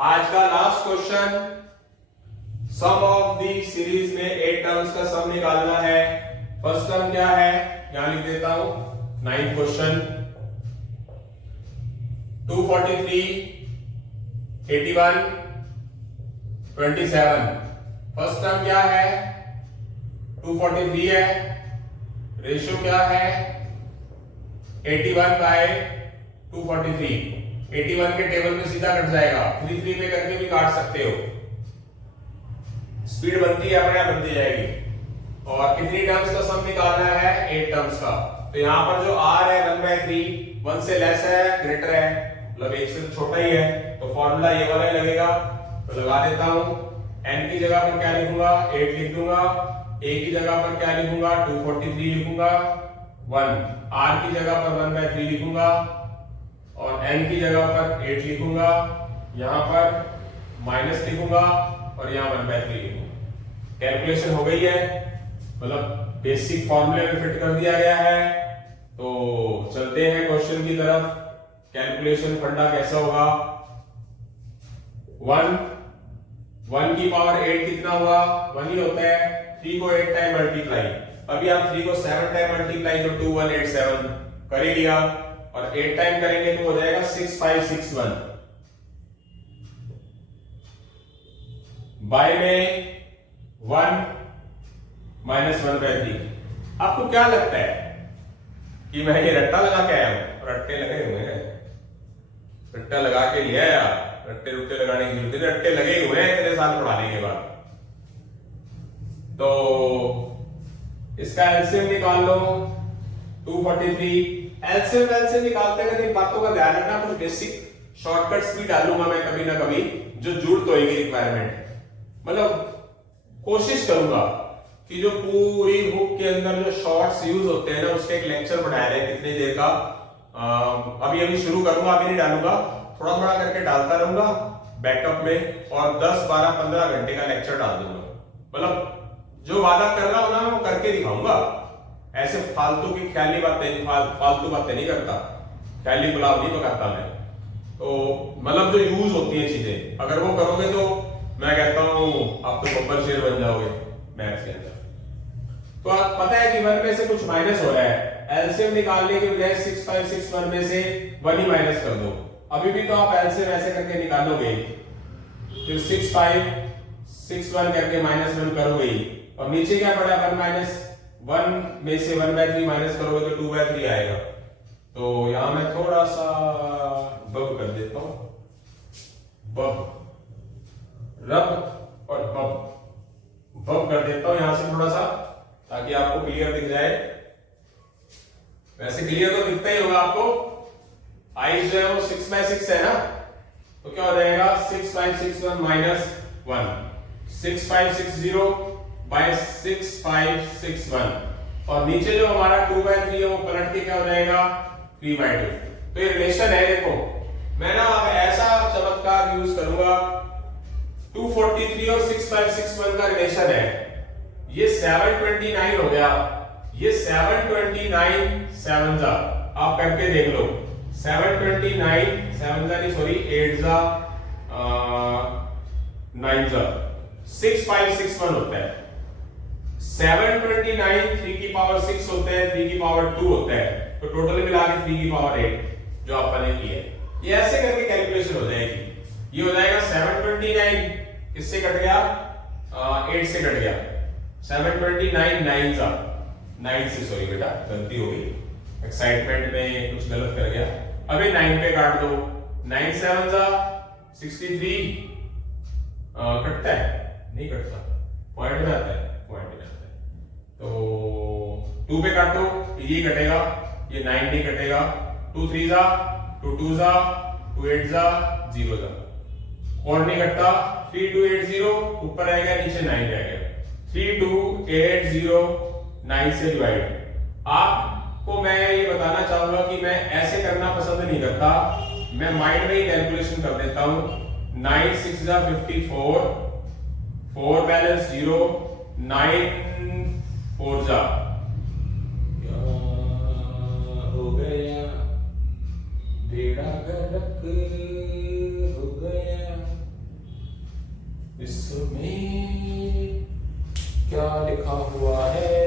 आज का last question. Sum of the series में 8 टर्म्स का सम निकालना है। फर्स्ट टर्म क्या है, यहां लिख देता हूं 9th क्वेश्चन। 243 81 27। फर्स्ट टर्म क्या है 243 है, रेशियो क्या है 81/243। 81 के टेबल में सीधा कट जाएगा, 3 पे करके भी काट सकते हो, स्पीड बनती है अपने आप बनती जाएगी। और कितनी टर्म्स का सम निकालना है 8 टर्म्स का। तो यहां पर जो r है 1/3, 1 से लेस है ग्रेटर है, मतलब 1 से छोटा ही है, तो फॉर्मूला ये वाला ही लगेगा। तो लगा देता हूं, n की जगह पर क्या लिखूंगा 8 लिख दूंगा, a की जगह पर क्या लिखूंगा 243 लिखूंगा, 1 r की जगह पर 1/3 लिखूंगा और n की जगह पर 8 लिखूंगा, यहां पर माइनस लिखूंगा और यहां 1/3 लिखूंगा। कैलकुलेशन हो गई है, मतलब बेसिक फॉर्मूले में फिट कर दिया गया है। तो चलते हैं क्वेश्चन की तरफ। कैलकुलेशन फंडा कैसा होगा, 1 की पावर 8 कितना हुआ 1 ही होता है, 3 को 8 टाइम मल्टीप्लाई, अभी आप 3 को 7 टाइम मल्टीप्लाई तो 2187 कर ही लिया, और 8 टाइम करेंगे तो हो जाएगा 6561। बाय में 1 माइनस 1/3। आपको क्या लगता है कि मैं ये रट्टा लगा के आया हूं? रट्टे लगे हुए हैं, रट्टा लगा के लिया यार, रट्टे रुट्टे लगाने की जरूरत नहीं, रट्टे लगे हुए हैं इतने साल पढ़ाने के बाद। तो इसका एलसीएम निकाल लो 243। एलसीएम निकालते हुए इन बातों का ध्यान रखना, कुछ बेसिक शॉर्टकट्स भी डालूंगा मैं कभी ना कभी जो जरूरत होगी रिक्वायरमेंट, मतलब कोशिश करूंगा कि जो पूरी बुक के अंदर जो शॉर्ट्स यूज होते हैं ना उसके एक लेक्चर बनाया है कितनी देर का। अभी शुरू करूंगा, अभी नहीं डालूंगा, थोड़ा थोड़ा करके डालता रहूंगा बैकअप में, और 10 12 15 घंटे का लेक्चर डाल दूंगा। मतलब जो वादा कर रहा हूं ना वो करके दिखाऊंगा, ऐसे फालतू की ख्याली बातें फालतू बातें नहीं करता, ख्याली गुलाब नहीं पकाता मैं। तो मतलब जो यूज होती है चीजें अगर वो करोगे तो मैं कहता हूं आप तो बब्बर शेर बन जाओगे मैथ्स के अंदर। तो आप पता है कि 1 में से कुछ माइनस हो रहा है, एलसीएम निकालने के बजाय 6561 में से 1 ही माइनस कर दो। अभी भी तो आप एलसीएम ऐसे करके निकालोगे, फिर 6561 करके -1 करोगे, और नीचे क्या पड़ा 1 माइनस 1 में से 1/3 माइनस करोगे तो 2/3 आएगा। तो यहां मैं थोड़ा सा बब कर देता हूं, बब रब और बब कर देता हूं यहां से थोड़ा सा, ताकि आपको क्लियर दिख जाए। वैसे क्लियर तो दिखता ही होगा आपको, आई जो है वो 6/6 है ना, तो क्या हो जाएगा 6561 -1 6560 by 6561, और नीचे जो हमारा 2/3 है वो पलट के क्या हो जाएगा 3/2। तो ये रिलेशन है, देखो मैं ना अब ऐसा चमत्कार यूज करूंगा, 243 और 6561 का रिलेशन है, ये 729 हो गया, ये 729 7 जा, आप करके देख लो 729 7 जा नहीं सॉरी 8 जा 9 जा 6561 होता है। 729 3 की पावर 6 होता है, 3 की पावर 2 होता है, तो टोटल मिला के 3 की पावर 8 जो आपने की है। ये ऐसे करके कैलकुलेशन हो जाएगी, ये हो जाएगा 729 किससे कट गया 8 से कट गया, 729 9 से सॉरी बेटा गलती हो गई, एक्साइटमेंट में कुछ गलत कर गया। अभी 9 पे काट दो, 9 7 जा 63 कटता है नहीं कटता, पॉइंट में आता है, पॉइंट में आता है। तो 2 पे काटो ये कटेगा, ये 9 नहीं कटेगा, 2 3 जा 2 2 जा 2 8 जा 0 जा, और नहीं कटता, 3 2 8 0 ऊपर आएगा नीचे 9 रहेगा, 3 2 8 0 9 से डिवाइड। आपको मैं ये बताना चाहूंगा कि मैं ऐसे करना पसंद नहीं करता, मैं माइंड में ही कैलकुलेशन कर देता हूं। 9 6 जा 54, 4 बैलेंस 0, 9 4 जा क्या हो गया, बेड़ा गर्क हो गया, इसमें क्या लिखा हुआ है,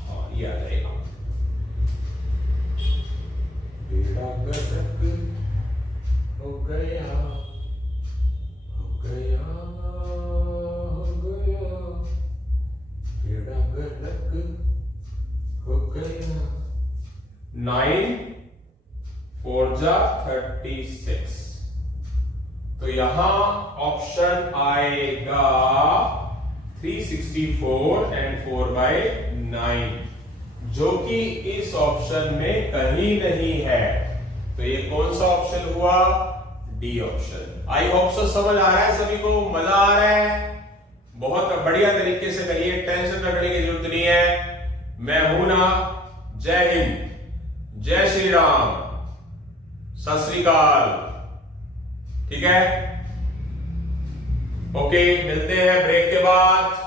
हाँ ये आ जाएगा, बेड़ा गर्क हो गया हो गया हो गया, बेड़ा गर्क 9 4 जा 36। तो यहां ऑप्शन आएगा 364 एंड 4/9, जो कि इस ऑप्शन में कहीं नहीं है। तो ये कौन सा ऑप्शन हुआ? D option. आई होप सो समझ आ रहा है सभी को, मजा आ रहा है? बहुत बढ़िया तरीके से करिए, टेंशन करने की जरूरत नहीं है। मैं हूं ना। जय हिंद, जय श्री राम, सत श्री अकाल। ठीक है, ओके, मिलते हैं ब्रेक के बाद।